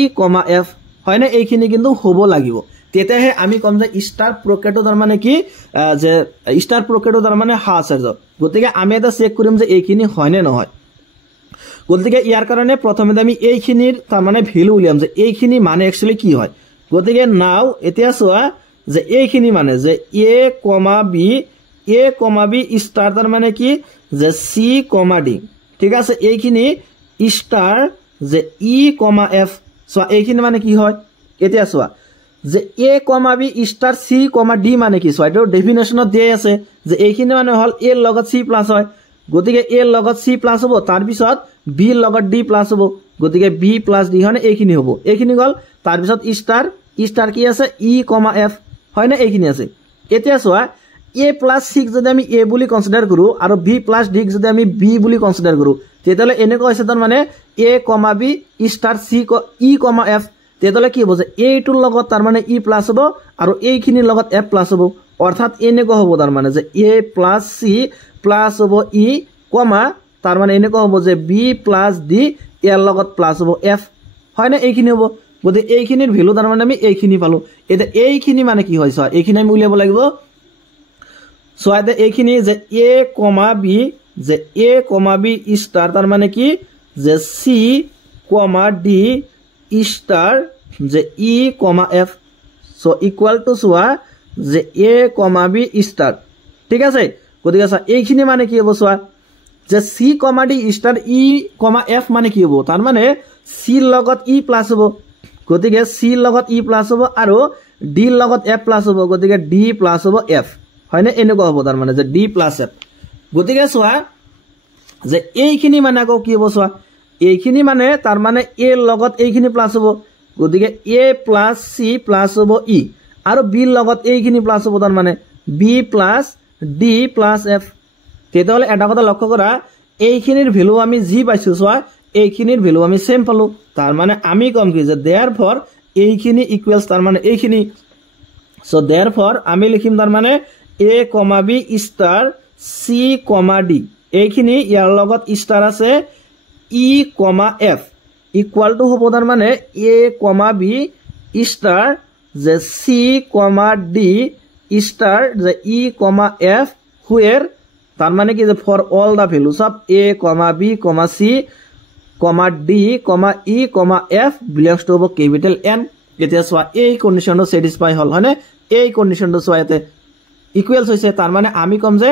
f হয় না এইখিনি কিন্তু হ'ব লাগিব তেতিয়াহে আমি কম যে স্টাৰ প্ৰক্ৰিয়াটো তাৰ মানে কি যে স্টাৰ প্ৰক্ৰিয়াটো তাৰ মানে সহচাৰ্য গতিকে আমি এটা চেক কৰিম যে এইখিনি হয় নে নহয় গতিকে ইয়াৰ কাৰণে প্ৰথমে আমি এইখিনিৰ তাৰ মানে ভ্যালু উলিয়াম যে এইখিনি মানে একচুয়ালি কি হয় গতিকে নাও এতিয়া চোৱা যে এইখিনি মানে যে a, b স্টাৰ তাৰ মানে কি যে c, d ঠিক আছে এইখিনি স্টাৰ যে e, f চোৱা এইখিনি মানে কি হয় এতিয়া চোৱা যে a, b star c, d মানে কি চোৱা এটো ডেফিনেশনত দিয়া আছে যে এইখিনি মানে হল a লগত c প্লাস হয় গতিকে a লগত c প্লাস হ'ব তাৰ পিছত b লগত d প্লাস হ'ব গতিকে b প্লাস d হয় না এইখিনি হ'ব এইখিনি গল তাৰ পিছত স্টাৰ কি আছে e, f হয় না এইখিনি আছে এতিয়া চোৱা a plus 6 যদি আমি a বুলি কনসিডাৰ কৰো আৰু b plus d যদি আমি b বুলি কনসিডাৰ কৰো তেতিয়ালে এনেকৈ আছে তাৰ মানে a, b star c, e, f তেতিয়ালে কি হ'ব যে a টুৰ লগত তাৰ মানে e প্লাস হ'ব আৰু এইখিনিৰ লগত f প্লাস হ'ব অৰ্থাৎ এনেকৈ হ'ব তাৰ মানে যে a plus c প্লাস হ'ব e, তাৰ মানে এনেকৈ হ'ব যে b plus d ইয়াৰ লগত প্লাস হ'ব f হয় না এইখিনি হ'ব গতিকে এইখিনিৰ ভ্যালু তাৰ মানে আমি এইখিনি পালো এটা এইখিনি মানে কি হয় চোৱা এইখিনি আমি উলিয়াব লাগিব চোৱা এটা এইখিনি যে a, b স্টাৰ তাৰ মানে কি যে c, d স্টাৰ যে e, f so equal to চোৱা যে a, b স্টাৰ ঠিক আছে গতিকে চোৱা এইখিনি মানে কি হ'ব চোৱা যে c, d star e, f মানে কি হ'ব তাৰ মানে c লগত e প্লাস হ'ব গতিকে c লগত e প্লাস হ'ব আৰু d লগত f প্লাস হ'ব গতিকে d প্লাস হ'ব f হয় না এনেকুৱা হ'ব তাৰ মানে যে d প্লাস f গতিকে চোৱা যে এইখিনি মানে আকৌ কি হ'ব চোৱা এইখিনি মানে তাৰ মানে a লগত এইখিনি প্লাস হ'ব গতিকে a plus c প্লাস হ'ব e আৰু b লগত এইখিনি প্লাস হ'ব তাৰ মানে b plus d plus f তেতিয়ালে এটা কথা লক্ষ্য কৰা এইখিনিৰ ভ্যালু আমি জি পাইছো চোৱা এইখিনিৰ ভ্যালু আমি সেম পালো তাৰ মানে আমি কম কি যে therefore এইখিনি ইকুয়ালস তাৰ মানে এইখিনি সো therefore আমি লিখিম তাৰ মানে a, b star c, d এইখিনি ইয়াৰ লগত স্টাৰ আছে e, f ইকুয়াল টু হ'ব তাৰ মানে a, b স্টাৰ যে c, d স্টাৰ যে e, f where তাৰ মানে কি যে for all the values of a, b, c, d, e, f belongs to capital N এতিয়া চোৱা এই কন্ডিশনটো স্যাটিসফাই হল হয়নে এই কন্ডিশনটো চোৱা এতে ইকুয়ালস হৈছে তাৰ মানে আমি কম যে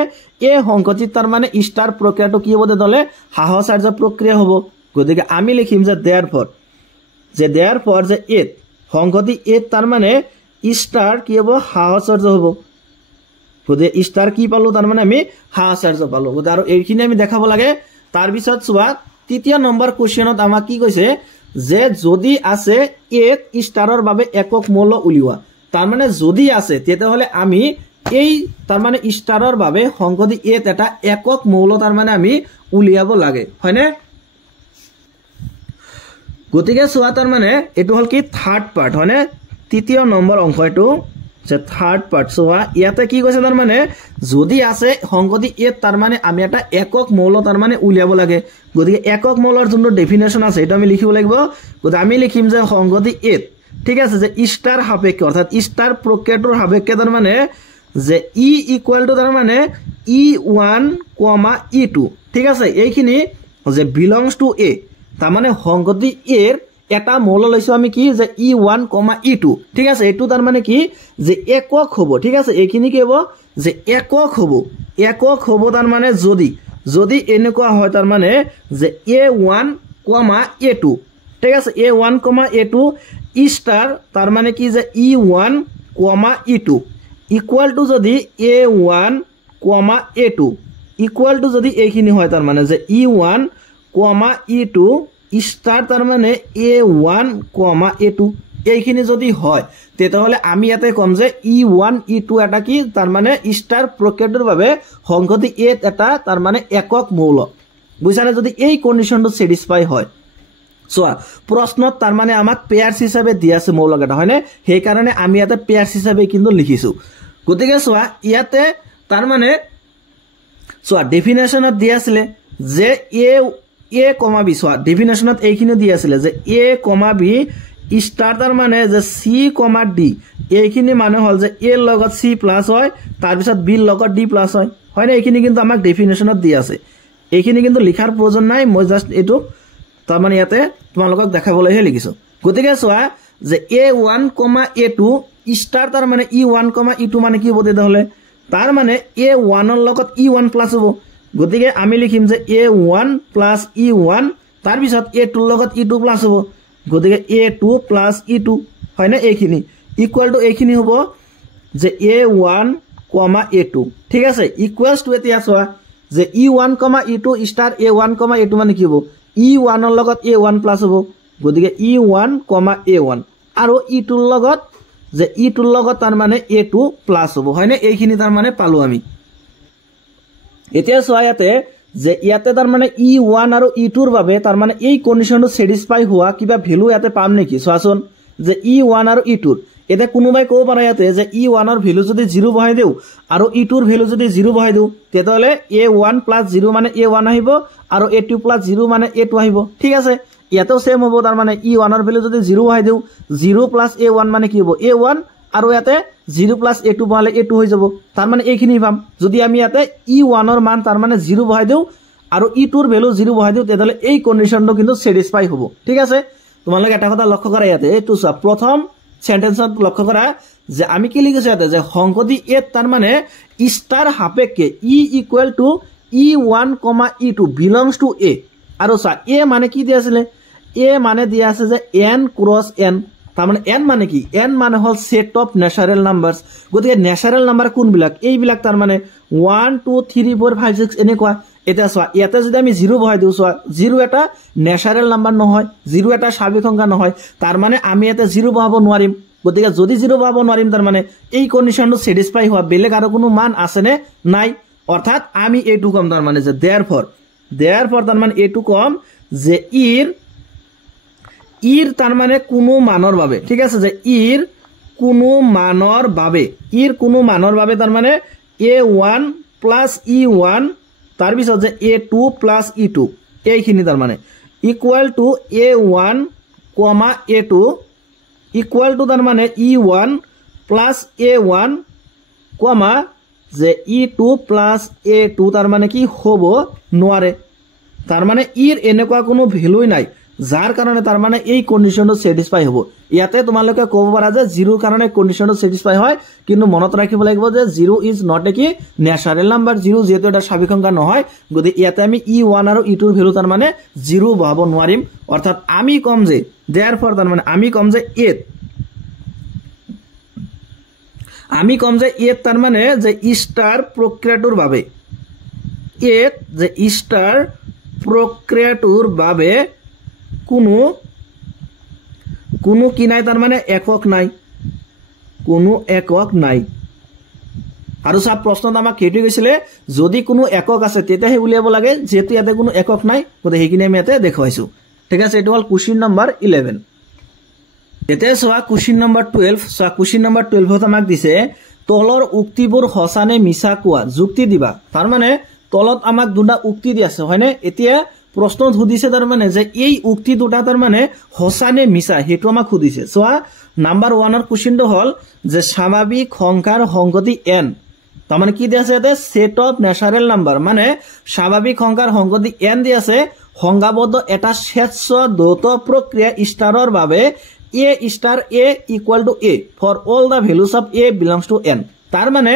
এই সংকটিত তাৰ মানে স্টাৰ প্ৰক্ৰিয়াটো কি হ'ব দলে সহচাৰ্য প্ৰক্ৰিয়া হ'ব গতিকে আমি লিখিম যে therefore যে a সংকটি a তাৰ মানে স্টাৰ কি হ'ব সহচাৰ্য হ'ব গতিকে স্টাৰ কি পালো তাৰ মানে আমি সহচাৰ্য পালো গতিকে আৰু এইখিনি আমি দেখাব লাগে তাৰ পিছত চোৱা তৃতীয় নম্বৰ কোৱেশ্চনত আমাক কি কৈছে যে যদি আছে a স্টাৰৰ বাবে একক মৌল উলিওৱা তাৰ মানে যদি আছে তেতিয়াহলে আমি এই তাৰ মানে স্টাৰৰ বাবে সংকটি a এটা একক মৌল তাৰ মানে আমি উলিয়াব লাগে হয়নে গতিকে চোৱা তাৰ মানে এটো হল কি থাৰ্ড পাৰ্ট হয়নে তৃতীয় নম্বৰ অংশ এটো যে থাৰ্ড পাৰ্ট চোৱা ইয়াতে কি কৈছে তাৰ মানে যদি আছে সংকটি a তাৰ মানে আমি এটা একক মৌল তাৰ মানে উলিয়াব লাগে গতিকে একক মৌলৰ যোনটো ডেফিনেশন আছে এটা আমি লিখিব লাগিব গতিকে আমি লিখিম যে সংকটি a ঠিক আছে যে স্টাৰ সাপেক্ষে অৰ্থাৎ স্টাৰ প্ৰক্ৰিয়াটোৰ সাপেক্ষে তাৰ মানে যে ই ইকুৱেল টু তাৰ মানে E1, E2 ঠিক আছে এইখিনি যে বিলংস টু এ তাৰ মানে সংগতি এৰ এটা মৌল লৈছো আমি কি যে E1, E2 ঠিক আছে এটো তাৰ মানে কি যে একক হ'ব ঠিক আছে এইখিনি কি হ'ব যে একক হ'ব তাৰ মানে যদি এনেকুৱা হয় তাৰ মানে যে A1, A2 ঠিক আছে A1, A2 স্টাৰ তাৰ মানে কি যে E1, E2 ইকুৱেল টু যদি A1, A2 ইকুৱেল টু যদি এইখিনি হয় তাৰ মানে যে E1, E2 স্টাৰ তাৰ মানে A1, A2 এইখিনি যদি হয় তেতিয়াহলে আমি ইয়াতে কম যে E1, E2 এটা কি তাৰ মানে স্টাৰ প্ৰক্ৰিয়াটোৰ বাবে সংগতি এ এটা তাৰ মানে একক মৌল বুঝানে যদি এই কন্ডিশনটো স্যাটিসফাই হয় সোয়া প্রশ্নত তাৰ মানে আমাক পেয়াৰস হিসাবে দিয়া আছে মৌলকেটা হয়নে সেই কাৰণে আমি ইয়াতে পেয়াৰস হিসাবে কিন্তু লিখিছো গতিকে সোয়া ইয়াতে তাৰ মানে সোয়া ডেফিনেশনত দিয়া আছিল যে a, b সোয়া ডেফিনেশনত এইখিনি দিয়া আছিল যে a, b স্টার তাৰ মানে যে c, d এইখিনি মানে হল যে a লগত c প্লাস হয় তাৰ পিছত b লগত d প্লাস হয় হয়নে এইখিনি কিন্তু আমাক ডেফিনেশনত দিয়া আছে এইখিনি কিন্তু লিখাৰ প্ৰয়োজন নাই মই জাস্ট এটো তাৰ মানে ইয়াতে তোমালোকক দেখাবলৈহে লিখিছো গতিকে সোয়া যে A1, A2 স্টার তাৰ মানে E1, E2 মানে কি হ'ব তেতিয়াহলে তাৰ মানে A1 ৰ লগত E1 প্লাস হ'ব গতিকে আমি লিখিম যে A1 প্লাস E1 তাৰ পিছত A2 ৰ লগত E2 প্লাস হ'ব গতিকে A2 প্লাস E2 হয়নে এইখিনি ইকুৱেল টু এইখিনি হ'ব যে A1, A2 ঠিক আছে ইকুৱেলস টু এতিয়া সোয়া যে E1, E2 star A1, A2 মানে কি হ'ব E1 ৰ লগত A1 প্লাস হ'ব গতিকে E1, A1 আৰু E2 ৰ লগত যে E2 ৰ লগত তাৰ মানে A2 প্লাস হ'ব হয়নে এইখিনি তাৰ মানে পালো আমি এতিয়া সোয়া যে ইয়াতে তাৰ মানে E1 আৰু E2 ৰ বাবে তাৰ মানে এই কন্ডিশনটো স্যাটিসফাই হোৱা কিবা ভ্যালু ইয়াতে পাম নেকি সোয়াচোন যে E1 আৰু E2 এটা কোনোবাই কব পাৰে ইয়াতে যে E1 ৰ ভ্যালু যদি 0 বহাই দেউ আৰু E2 ৰ ভ্যালু যদি 0 বহাই দেউ তেতিয়াহলে A1 প্লাস 0 মানে A1 আহিব আৰু A2 প্লাস 0 মানে A2 আহিব ঠিক আছে ইয়াতেও সেম হ'ব তাৰ মানে E1 ৰ ভ্যালু যদি 0 বহাই দেউ 0 প্লাস A1 মানে কি হ'ব A1 আৰু ইয়াতে 0 প্লাস A2 বহালে A2 হৈ যাব তাৰ মানে এইখিনি পাম যদি আমি ইয়াতে E1 ৰ মান তাৰ মানে 0 বহাই দেউ আৰু E2 ৰ ভ্যালু 0 বহাই দেউ তেতিয়াহলে এই কন্ডিশনটো কিন্তু স্যাটিসফাই হ'ব ঠিক আছে তোমালোকে এটা কথা লক্ষ্য কৰা ইয়াতে এইটো চোৱা প্ৰথম সেন্টেন্সত লক্ষ্য কৰা যে আমি কি লিখিছো ইয়াতে যে সংগতি এ তাৰ মানে স্টাৰ সাপেক্ষে E equal to E1, E2 belongs to A আৰু চা A মানে কি দিয়া আছিল A মানে দিয়া আছে যে n ক্রস n তাৰ মানে n মানে কি n মানে হল সেট অফ ন্যাচাৰাল নাম্বাৰস গতিকে ন্যাচাৰাল নাম্বাৰ কোনবিলাক এইবিলাক তাৰ মানে 1 2 3 4 5 6 এনেকুৱা এটা চোৱা ইয়াতে যদি আমি 0 বহাই দিও চোৱা 0 এটা ন্যাচাৰাল নাম্বাৰ নহয় 0 এটা স্বাভাৱিক সংখ্যা নহয় তাৰ মানে আমি ইয়াতে 0 বহাব নোৱাৰিম গতিকে যদি 0 বহাব নোৱাৰিম তাৰ মানে এই কন্ডিশনটো স্যাটিসফাই হোৱা বেলেগ আৰু কোনো মান আছে নে নাই অৰ্থাৎ আমি এইটো কম তাৰ মানে যে therefore তাৰ মানে এইটো কম যে ইৰ তাৰ মানে কোনো মানৰ বাবে ঠিক আছে যে ইৰ কোনো মানৰ বাবে তাৰ মানে A1 প্লাস E1 তাৰ পিছত যে A2 প্লাস E2 এইখিনি তাৰ মানে equal to A1, A2 equal to তাৰ মানে E1 প্লাস A1 যে E2 প্লাস A2 তাৰ মানে কি হ'ব নোৱাৰে তাৰ মানে ইৰ এনেকুৱা কোনো ভ্যালু নাই যাৰ কাৰণে তাৰ মানে এই কন্ডিশনটো স্যাটিসফাই হ'ব ইয়াতে তোমালোকে ক'ব পাৰা যে 0 কাৰণে কন্ডিশনটো স্যাটিসফাই হয় কিন্তু মনত ৰাখিব লাগিব যে 0 ইজ নট এ কি ন্যাচাৰাল নাম্বাৰ 0 যেহেতু এটা স্বাভাৱিক সংখ্যা নহয় গতি ইয়াতে আমি E1 আৰু E2 ৰ ভ্যালু তাৰ মানে 0 বহাব নোৱাৰিম অৰ্থাৎ আমি কম যে therefore তাৰ মানে আমি কম যে এ তাৰ মানে যে স্টাৰ প্ৰক্ৰিয়াটোৰ বাবে স্টাৰ প্ৰক্ৰিয়াটোৰ বাবে কোনো কি নাই তাৰ মানে একক নাই আৰু সব প্ৰশ্নত আমাক কেটো গৈছিলে যদি কোনো একক আছে তেতিয়াহে উলিয়াব লাগে যেহেতু ইয়াতে কোনো একক নাই গতে হেকিনে আমি ইয়াতে দেখাইছো ঠিক আছে এটো হল কোশ্চেন নাম্বার 11 এতে সোয়া কোশ্চেন নাম্বার 12 সোয়া কোশ্চেন নাম্বার 12 হত আমাক দিছে তলৰ উক্তিবোৰ হসানে মিছা কোৱা যুক্তি দিবা তাৰ মানে তলত আমাক দুটা উক্তি দি আছে হয়নে এতিয়া প্ৰশ্ন সুধিছে তাৰ মানে যে এই উক্তি দুটা তাৰ মানে হসানে মিছা হেতু আমাক সুধিছে সোয়া নাম্বাৰ 1 ৰ কোশ্চেনটো হল যে স্বাভাৱিক সংখ্যাৰ সংগতি n তাৰমানে কি দিয়া আছে ইয়াতে সেট অফ ন্যাচাৰাল নাম্বাৰ মানে স্বাভাৱিক সংখ্যাৰ সংগতি n দি আছে সংজ্ঞাবদ্ধ এটা শ্ৰেষ্ঠ দ্বৈত প্ৰক্ৰিয়া স্টাৰৰ বাবে a star a equal to a for all the values of a belongs to n তাৰ মানে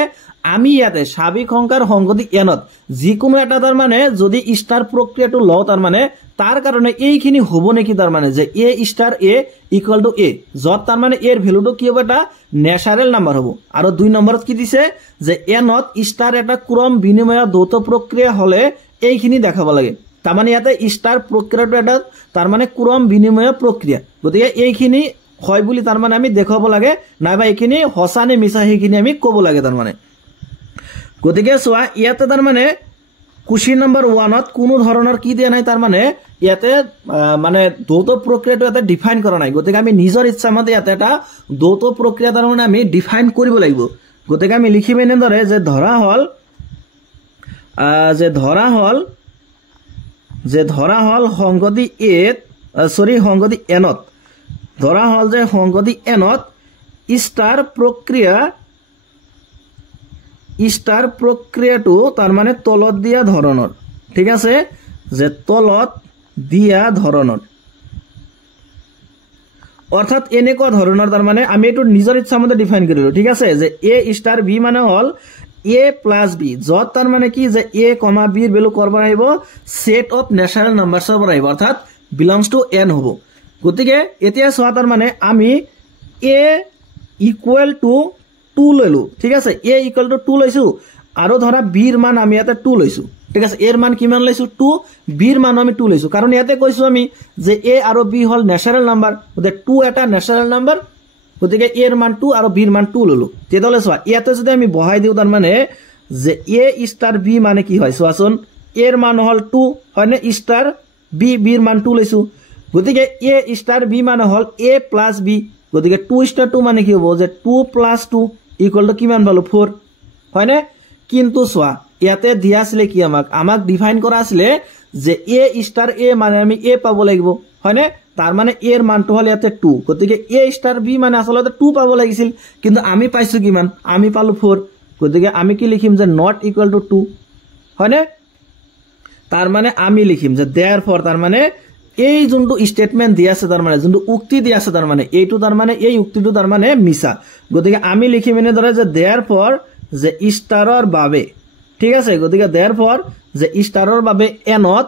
আমি ইয়াতে স্বাভাৱিক সংখ্যাৰ সংগতি nত যিকোনো এটা তাৰ মানে যদি স্টাৰ প্ৰক্ৰিয়াটো লও তাৰ মানে তাৰ কাৰণে এইখিনি হ'ব নেকি তাৰ মানে যে a star a equal to a যত তাৰ মানে এৰ ভ্যালুটো কি হ'ব এটা ন্যাচাৰাল নাম্বাৰ হ'ব আৰু 2 নম্বৰত কি দিছে যে nত স্টাৰ এটা ক্ৰম বিনিময় দ্বৈত প্ৰক্ৰিয়া হলে এইখিনি দেখাব লাগে তাৰ মানে ইয়াতে স্টাৰ প্ৰক্ৰিয়াটো এটা তাৰ মানে ক্ৰম বিনিময় প্ৰক্ৰিয়া গতিকে এইখিনি হয় বুলি তাৰ মানে আমি দেখাব লাগে নাইবা এইখিনি হসানে মিছা সেইখিনি আমি ক'ব লাগে তাৰ মানে গতিকে সোয়া ইয়াতে তাৰ মানে কুৱেশ্চন নম্বৰ 1ত কোনো ধৰণৰ কি দিয়া নাই তাৰ মানে ইয়াতে মানে দ্বৈত প্ৰক্ৰিয়াটো এটা ডিফাইন কৰা নাই গতিকে আমি নিজৰ ইচ্ছামতে ইয়াতে এটা দ্বৈত প্ৰক্ৰিয়া তাৰ মানে আমি ডিফাইন কৰিব লাগিব গতিকে আমি লিখিম এনেদৰে যে ধৰা হল সংগতি a সংগতি nত ধৰা হল যে সংগতি nত স্টাৰ প্ৰক্ৰিয়াটো তাৰ মানে তলত দিয়া ধৰণৰ ঠিক আছে যে তলত দিয়া ধৰণৰ অৰ্থাৎ এনেকুৱা ধৰণৰ তাৰ মানে আমি এটো নিজৰ ইচ্ছামতে ডিফাইন কৰিলো ঠিক আছে যে a star b মানে হল a plus b যত তাৰ মানে কি যে a, b এৰ ভ্যালু কৰব আহিব সেট অফ ন্যাচাৰাল নাম্বাৰসৰ পৰা আহিব অৰ্থাৎ belongs to n হ'ব গতিকে এতিয়া সোয়া তাৰ মানে আমি a equal to 2 লইলো ঠিক আছে a equal to 2 লৈছো আৰু ধৰা b এর মান আমি ইয়াতে 2 লৈছো ঠিক আছে এর মান কিমান লৈছো 2 b এর মান আমি 2 লৈছো কাৰণ ইয়াতে কৈছো আমি যে a আৰু b হল ন্যাচাৰাল নাম্বাৰ ওদে 2 এটা ন্যাচাৰাল নাম্বাৰ গতিকে এৰ মান 2 আৰু b এর মান 2 ললো তেদলে সোয়া ইয়াতে যদি আমি বহাই দিও তার মানে যে a star b মানে কি হয় সোয়াচোন এর মান হল 2 হয়নে স্টার b এর মান 2 লৈছো গতিকে a star b মানে হল a plus b গতিকে 2 star 2 মানে কি হ'ব যে 2 plus 2 equal to কিমান পালো 4 হয়নে কিন্তু সোয়া ইয়াতে দিয়া আছে কি আমাক ডিফাইন কৰা আছে যে a star a মানে আমি a পাব লাগিব হয়নে তার মানে এর মানটো হল ইয়াতে 2 গতিকে a star b মানে আসলে 2 পাব লাগিছিল কিন্তু আমি পাইছো কিমান আমি পালো 4 গতিকে আমি কি লিখিম যে not equal to 2 হয়নে তার মানে আমি লিখিম যে therefore তার মানে এই যোনটো স্টেটমেন্ট দিয়া আছে তার মানে যোনটো উক্তি দিয়া আছে তার মানে এইটো তার মানে এই উক্তিটো তার মানে মিছা গতিকে আমি লিখিম এনে ধৰে যে therefore যে স্টাৰৰ বাবে ঠিক আছে গতিকে therefore যে স্টাৰৰ বাবে nত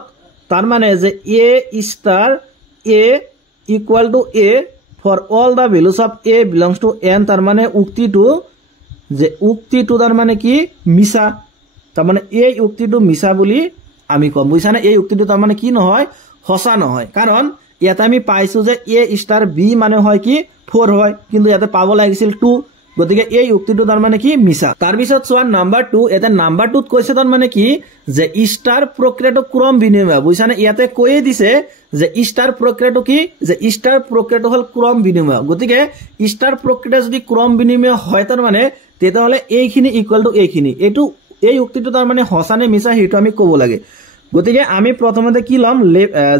তার মানে যে a star a equal to a for all the values of a belongs to n তার মানে উক্তিটো তার মানে কি মিছা তার মানে এই উক্তিটো মিছা বুলি আমি কম বুঝছানে এই উক্তিটো তার মানে কি নহয় হসা নহয় কারণ ইয়াতে আমি পাইছো যে a star b মানে হয় কি 4 হয় কিন্তু ইয়াতে পাব লাগিছিল 2 গতিকে এই উক্তিটো তার মানে কি মিছা তার পিছত সোয়া নাম্বার 2 এতে নাম্বার 2 ত কৈছে তার মানে কি যে স্টার প্রক্রিয়াটো ক্রম বিনিময় বুঝছানে ইয়াতে কয়ে দিছে যে স্টার প্রক্রিয়াটো কি যে স্টার প্রক্রিয়াটো হল ক্রম বিনিময় গতিকে স্টার প্রক্রিয়া যদি ক্রম বিনিময় হয় তার মানে তেতে হলে এইখিনি ইকুয়াল টু এইখিনি এটো এই উক্তিটো তার মানে হসানে মিছা হেটো আমি কব লাগে গতিকে আমি প্রথমতে কি লম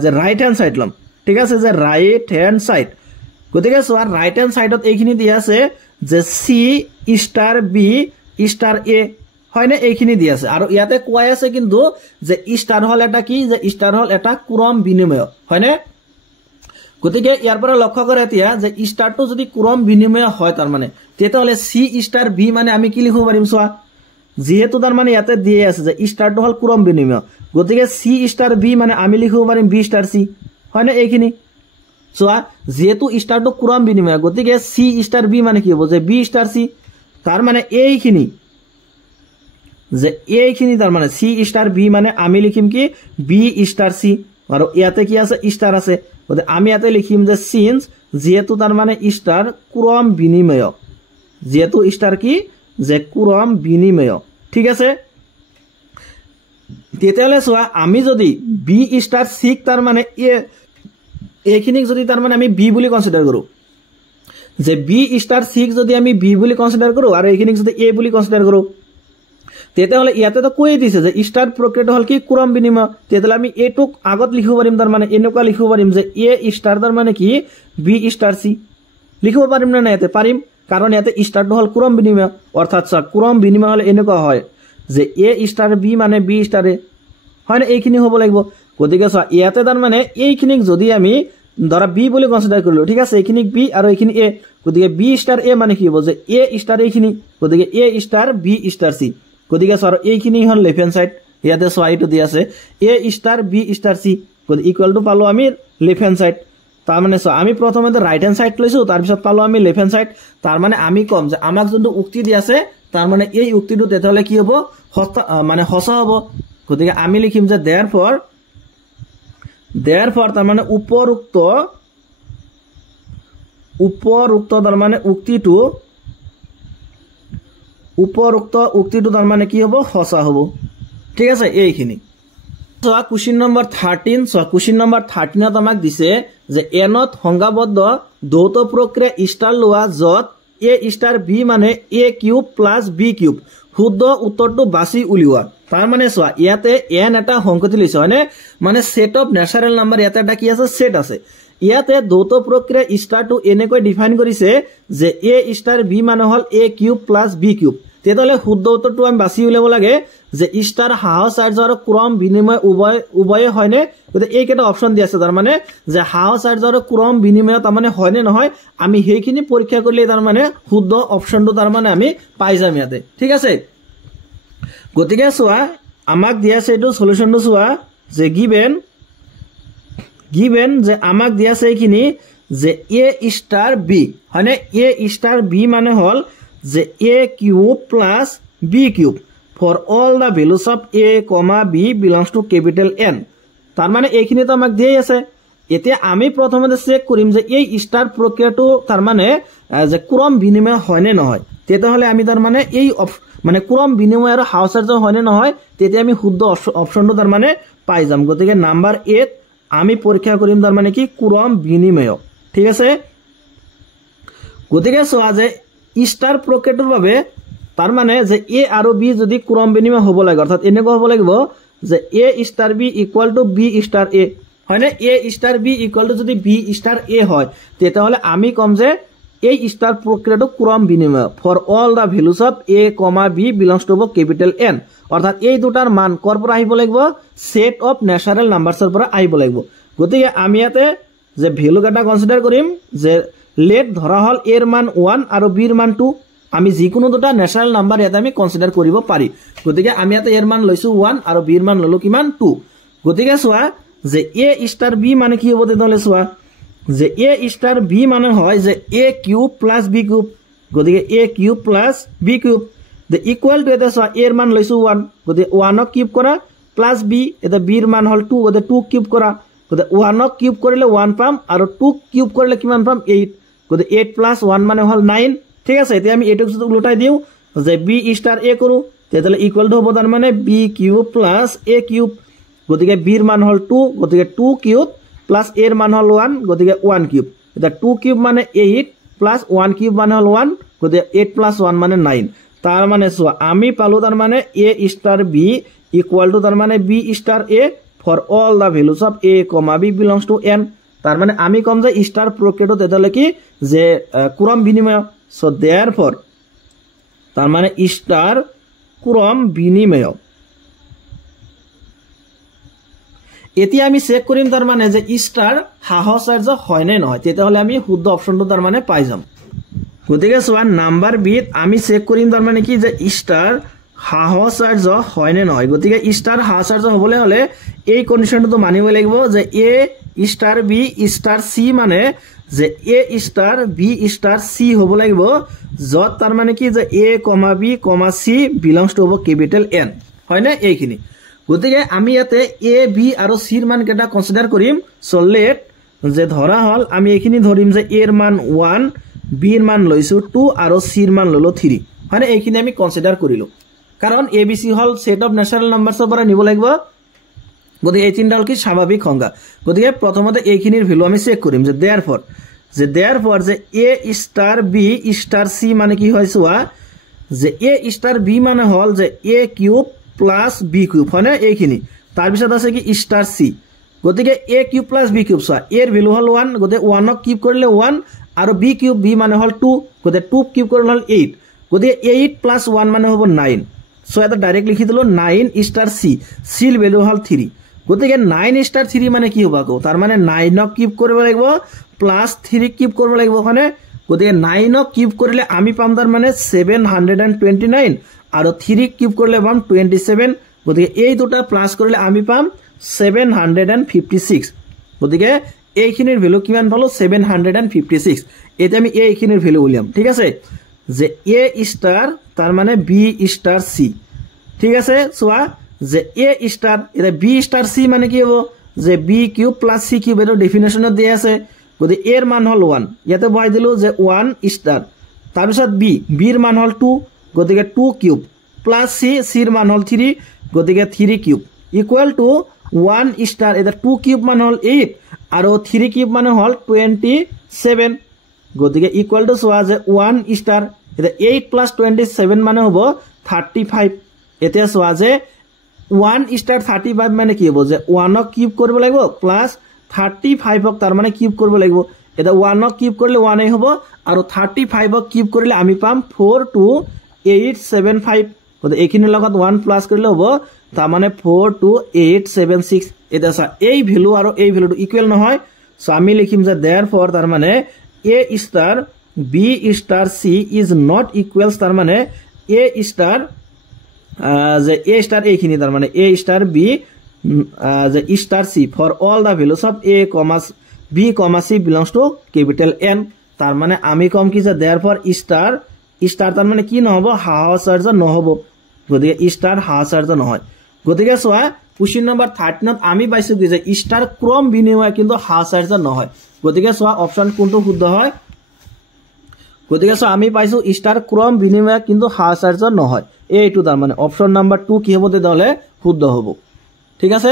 যে রাইট হ্যান্ড সাইড লম ঠিক আছে যে রাইট হ্যান্ড সাইড গতিকে সোয়া রাইট হ্যান্ড সাইডত এইখিনি দিয়া আছে যে সি স্টার বি স্টার এ হয় না এইখিনি দিয়া আছে আৰু ইয়াতে কোৱাই আছে কিন্তু যে স্টাৰ হল এটা কি যে স্টাৰ হল এটা ক্ৰম বিনিময় হয় না গতিকে ইয়াৰ পৰা লক্ষ্য কৰা এতিয়া যে স্টারটো যদি ক্রম বিনিময় হয় তার মানে তেতে হলে সি স্টার বি মানে আমি কি লিখিব পাৰিম সোয়া যেহেতু তার মানে ইয়াতে দিয়ে আছে যে স্টারটো হল ক্রম বিনিময় গতিকে সি স্টার বি মানে আমি লিখিব পাৰিম বি স্টার সি হয় না এইখিনি সোয়া যেহেতু স্টারটো ক্রম বিনিময় গতিকে সি স্টার বি মানে কি হ'ব যে বি স্টার সি তার মানে এইখিনি তার মানে সি স্টার বি মানে আমি লিখিম কি বি স্টার সি আৰু ইয়াতে কি আছে স্টার আছে গতিকে আমি ইয়াতে লিখিম যে সিন্স যেহেতু তার মানে স্টার ক্রম বিনিময় যেহেতু স্টার কি যে ক্রম বিনিময় ঠিক আছে তেতিয়ালে সোয়া আমি যদি বি স্টার সি তার মানে এইখিনিক যদি তার মানে আমি বি বুলি কনসিডার কৰো যে বি স্টাৰ 6 যদি আমি বি বুলি কনসিডাৰ কৰো আৰু এইখিনিক যদি এ বুলি কনসিডাৰ কৰো তেতিয়ালে ইয়াতে তো কই দিছে যে স্টাৰ প্ৰক্ৰিয়াটো হল কি ক্ৰম বিনিময় তেতিয়ালে আমি এটুক আগত লিখিব পাৰিম তাৰ মানে এনেকুৱা লিখিব পাৰিম যে এ স্টাৰ তাৰ মানে কি বি স্টাৰ সি লিখিব পাৰিম না এতে পাৰিম কাৰণ ইয়াতে ষ্টাৰটো হ'ল ক্ৰম বিনিময় অৰ্থাৎ ক্ৰম বিনিময় হ'লে এনেকুৱা হয় যে এ ষ্টাৰ বি মানে বি ষ্টাৰ এ হয় না এইখিনি হ'ব লাগিব গতিকে ইয়াতে তাৰমানে এইখিনিক যদি আমি ধৰা বি বুলি কনসিডাৰ কৰিলো ঠিক আছে এইখিনিক বি আৰু এইখিনি এ গতিকে বি ষ্টাৰ এ মানে কি হ'ব যে এ ষ্টাৰ এইখিনি গতিকে এ ষ্টাৰ বি ষ্টাৰ সি গতিকে আৰু এইখিনি হ'ল লেফট হ্যান্ড সাইড ইয়াতে এইটো দি আছে এ ষ্টাৰ বি ষ্টাৰ সি গতিকে ইকুৱেল টু পালো আমি লেফট হ্যান্ড সাইড তাৰ মানে আমি প্ৰথমে ৰাইট হ্যান্ড সাইড লৈছো তাৰপিছত পালো আমি লেফট হ্যান্ড সাইড তার মানে আমি কম যে আমাক যোনটো উক্তি দি আছে তার মানে এই উক্তিটো তেতিয়াহলে কি হ'ব মানে হসা হ'ব গতিকে আমি লিখিম যে therefore তার মানে উপরোক্ত তার মানে উপরোক্ত উক্তিটো তার মানে কি হ'ব হসা হ'ব ঠিক আছে এইখিনি কুৱেশ্যন নম্বৰ 13 কুৱেশ্যন নম্বৰ 13 আমাক দিছে যে এনত সংজ্ঞাবদ্ধ দ্বৈত প্ৰক্ৰিয়া ষ্টাৰ লোৱা যত এ ষ্টাৰ বি মানে এ কিউব প্লাস বি কিউব শুদ্ধ উত্তৰটো বাছি উলিওৱা তাৰ মানে ইয়াতে এন এটা সংকতি লৈছে হয়নে মানে সেট অফ ন্যাচাৰাল নাম্বাৰ ইয়াতে এটা কি আছে সেট আছে ইয়াতে দ্বৈত প্ৰক্ৰিয়া ষ্টাৰটো এনেকৈ ডিফাইন কৰিছে যে এ ষ্টাৰ বি মানে হল এ কিউব প্লাস বি কিউব তেতিয়াহলে শুদ্ধ উত্তৰটো আমি বাছি উলিয়াব লাগে যে ষ্টাৰ হাহ চাৰ্জ আৰু ক্ৰম বিনিময় উভয়ে হয়নে গতিকে এইকেইটা অপশন দি আছে তাৰ মানে যে হাহ চাৰ্জ আৰু ক্ৰম বিনিময় তাৰ মানে হয়নে নহয় আমি সেইখিনি পৰীক্ষা কৰিলে তাৰ মানে শুদ্ধ অপশনটো তাৰ মানে আমি পাই যাম ইয়াতে ঠিক আছে গতিকে আমাক দি আছে এইটো সলিউশনটো যে গিভেন যে আমাক দি আছে এইখিনি যে এ ষ্টাৰ বি হয়নে এ ষ্টাৰ বি মানে হল যে a cube plus b cube for all the values of a comma b belongs to capital N তার মানে এইখিনি তো আমাক দিয়ে আছে এতিয়া আমি প্ৰথমতে চেক কৰিম যে এই ষ্টাৰ প্ৰক্ৰিয়াটো তাৰ মানে যে ক্ৰম বিনিময় হয়নে নহয় তেতিয়াহলে আমি তাৰ মানে এই মানে ক্ৰম বিনিময় আৰু হাউস চাৰ্জ হয়নে নহয় তেতিয়া আমি শুদ্ধ অপশনটো তাৰ মানে পাই যাম গতিকে নাম্বাৰ 8 আমি পৰীক্ষা কৰিম তাৰ মানে কি ক্ৰম বিনিময় ঠিক আছে গতিকে যে ষ্টাৰ প্ৰক্ৰিয়াটোৰ বাবে তাৰ মানে যে এ আৰু বি যদি ক্ৰম বিনিময় হ'ব লাগে অৰ্থাৎ এনেকুৱা হ'ব লাগিব যে a star b equal to b star a হয়নে a star b equal to যদি বি ষ্টাৰ এ হয় তেতিয়াহলে আমি কম যে এই ষ্টাৰ প্ৰক্ৰিয়াটো ক্ৰম বিনিময় for all the values of a comma b belongs to capital N অৰ্থাৎ এই দুটাৰ মান কৰ পৰা আহিব লাগিব সেট অফ ন্যাচাৰাল নাম্বাৰছৰ পৰা আহিব লাগিব গতিকে আমি ইয়াতে যে ভ্যালু কেটা কনসিডাৰ কৰিম যে লেট ধৰা হল এৰ মান 1 আৰু বিৰ মান 2 আমি যিকোনো দুটা ন্যাচাৰাল নাম্বাৰ ইয়াতে আমি কনসিডাৰ কৰিব পাৰি গতিকে আমি ইয়াতে এৰ মান লৈছো 1 আৰু বিৰ মান ললো কিমান 2 গতিকে যে এ ষ্টাৰ বি মানে কি হ'ব তেতিয়াহলে যে এ ষ্টাৰ বি মানে হয় যে a cube plus b cube গতিকে a cube plus b cube the equal to এটা এর মান লৈছো 1 গতিকে 1 ক কিউব কৰা প্লাস বি এটা বিৰ মান হল 2 গতিকে 2 কিউব কৰা গতিকে 1 ক কিউব কৰিলে 1 পাম আৰু 2 কিউব কৰিলে কিমান পাম 8 গতিকে 8 প্লাস 1 মানে হল 9 ঠিক আছে এতিয়া আমি এটুক যদি উল্টাই দিও যে বি ষ্টাৰ এ কৰো তেতিয়ালে ইকুৱেল টু হ'ব তাৰ মানে বি কিউব প্লাস এ কিউব গতিকে বিৰ মান হল 2 গতিকে 2 কিউব প্লাস এৰ মান হল 1 গতিকে 1 কিউব এটা 2 কিউব মানে 8 প্লাস 1 কিউব মানে হল 1 গতিকে 8 প্লাস 1 মানে 9 তার মানে আমি পালো তার মানে a star b equal to তার মানে b star a for all the values of a comma b belongs to N তার মানে আমি কম যে ষ্টার প্রক্রিয়াটো তেতিয়ালে কি যে ক্রম বিনিময় সো দেয়ারফর তার মানে ষ্টার ক্রম বিনিময় এতিয়া আমি চেক কৰিম তাৰ মানে যে ষ্টাৰ হাহচাৰ্য হয় নে নহয় তেতিয়ালে আমি শুদ্ধ অপশনটো তাৰ মানে পাই যাম গতিকে নাম্বাৰ বিত আমি চেক কৰিম তাৰ মানে কি যে ষ্টাৰ হাহচাৰ্য হয় নে নহয় গতিকে ষ্টাৰ হাহচাৰ্য হ'বলৈ হলে এই কন্ডিশনটো মানিব লাগিব যে a star b star c মানে যে a star b star c হ'ব লাগিব যত তাৰ মানে কি যে a comma b comma c belongs to capital N হয় না এইখিনি গতিকে আমি ইয়াতে এ বি আৰু সিৰ মান কেটা কনসিডাৰ কৰিম সো লেট যে ধৰা হল আমি এইখিনি ধৰিম যে এৰ মান 1 বিৰ মান লৈছো 2 আৰু সিৰ মান ললো 3 মানে এইখিনি আমি কনসিডাৰ কৰিলো কাৰণ এবিসি হল সেট অফ ন্যাচাৰাল নাম্বাৰছৰ পৰা নিব লাগিব গতিকে এই তিনটা হল কি স্বাভাৱিক সংখ্যা গতিকে প্ৰথমতে এইখিনিৰ ভ্যালু আমি চেক কৰিম যে দেয়াৰফৰ যে a star b star c মানে কি হয় যে এ ষ্টাৰ বি মানে হল যে a cube plus b cube হয় না এইখিনি তাৰ পিছত আছে কি ষ্টাৰ সি গতিকে a cube plus b cube এৰ ভ্যালু হল 1 গতিকে 1 ক কিউব কৰিলে 1 আৰু b কিউব b মানে হল 2 গতে 2 কিউব কৰিলে হল 8 গতে 8 প্লাস 1 মানে হ'ব 9 সো এটা ডাইরেক্ট লিখি দিলো 9 স্টার c c এর ভ্যালু হল 3 গতে 9 স্টার 3 মানে কি হ'ব আকৌ তার মানে 9 ক কিউব কৰিব লাগিব প্লাস 3 কিউব কৰিব লাগিব ওখানে গতে 9 ক কিউব কৰিলে আমি পাম তাৰ মানে 729 আৰু 3 কিউব কৰিলে পাম 27 গতে এই দুটা প্লাস কৰিলে আমি পাম 756 গতিকে এইখিনিৰ ভ্যালু কিমান পালো 756 এটা আমি এইখিনিৰ ভ্যালু উলিয়াম ঠিক আছে যে a স্টার তার মানে b স্টার c ঠিক আছে সোয়া যে a স্টার এটা b স্টার c মানে কি হবে যে b cube plus c cube এর ডেফিনেশনত দিয়া আছে গতি এর মান হল 1 ইয়াতে বহাই দিলো যে 1 স্টার তার পিছত b এর মান হল 2 গতিকে 2 কিউব প্লাস c এর মান হল 3 গতিকে 3 কিউব ইকুয়াল টু 1 স্টার এটা 2 কিউব মান হল 8 আর 3 কিউব মানে হল 27 গতিকে ইকুয়াল টু সোয়া যে 1 স্টার এটা 8 প্লাস 27 মানে হবো 35 এটা সোয়া যে 1 স্টার 35 মানে কি হবো যে 1 ক কিউব করব লাগিব প্লাস 35 ক তার মানে কিউব করব লাগিব এটা 1 ক কিউব করলে 1 এই হবো আর 35 ক কিউব করলে আমি পাম 42875 গতে এইখিনিৰ লগত 1 প্লাস কৰিলে হবো তার মানে 42876 এটা সা এই ভ্যালু আর এই ভ্যালুটো ইকুয়াল নহয় সো আমি লিখিম যে দেয়ারফর তার মানে a star b star c is not equals তার মানে a স্টার যে a স্টার এইখিনি তার মানে a স্টার b যে star c for all the values of a comma b comma c belongs to capital N তার মানে আমি কম কি যে দেয়ারফর স্টার স্টার তার মানে কি নহব হাউসার্জ নহব গতিকে স্টার হাউসার্জ নহয় গতিকে সোয়া কোশ্চেন নাম্বার 13 ত আমি পাইছো কি যে স্টার ক্রম বিনিময় কিন্তু হাউসার্জ নহয় গতিকে সোয়া অপশন কোনটো শুদ্ধ হয় গতিকে সো আমি পাইছো স্টার ক্রম বিনিময় কিন্তু হাউসার্জ নহয় এইটো তার মানে অপশন নাম্বার 2 কি হ'ব তেতিয়াহলে শুদ্ধ হ'ব ঠিক আছে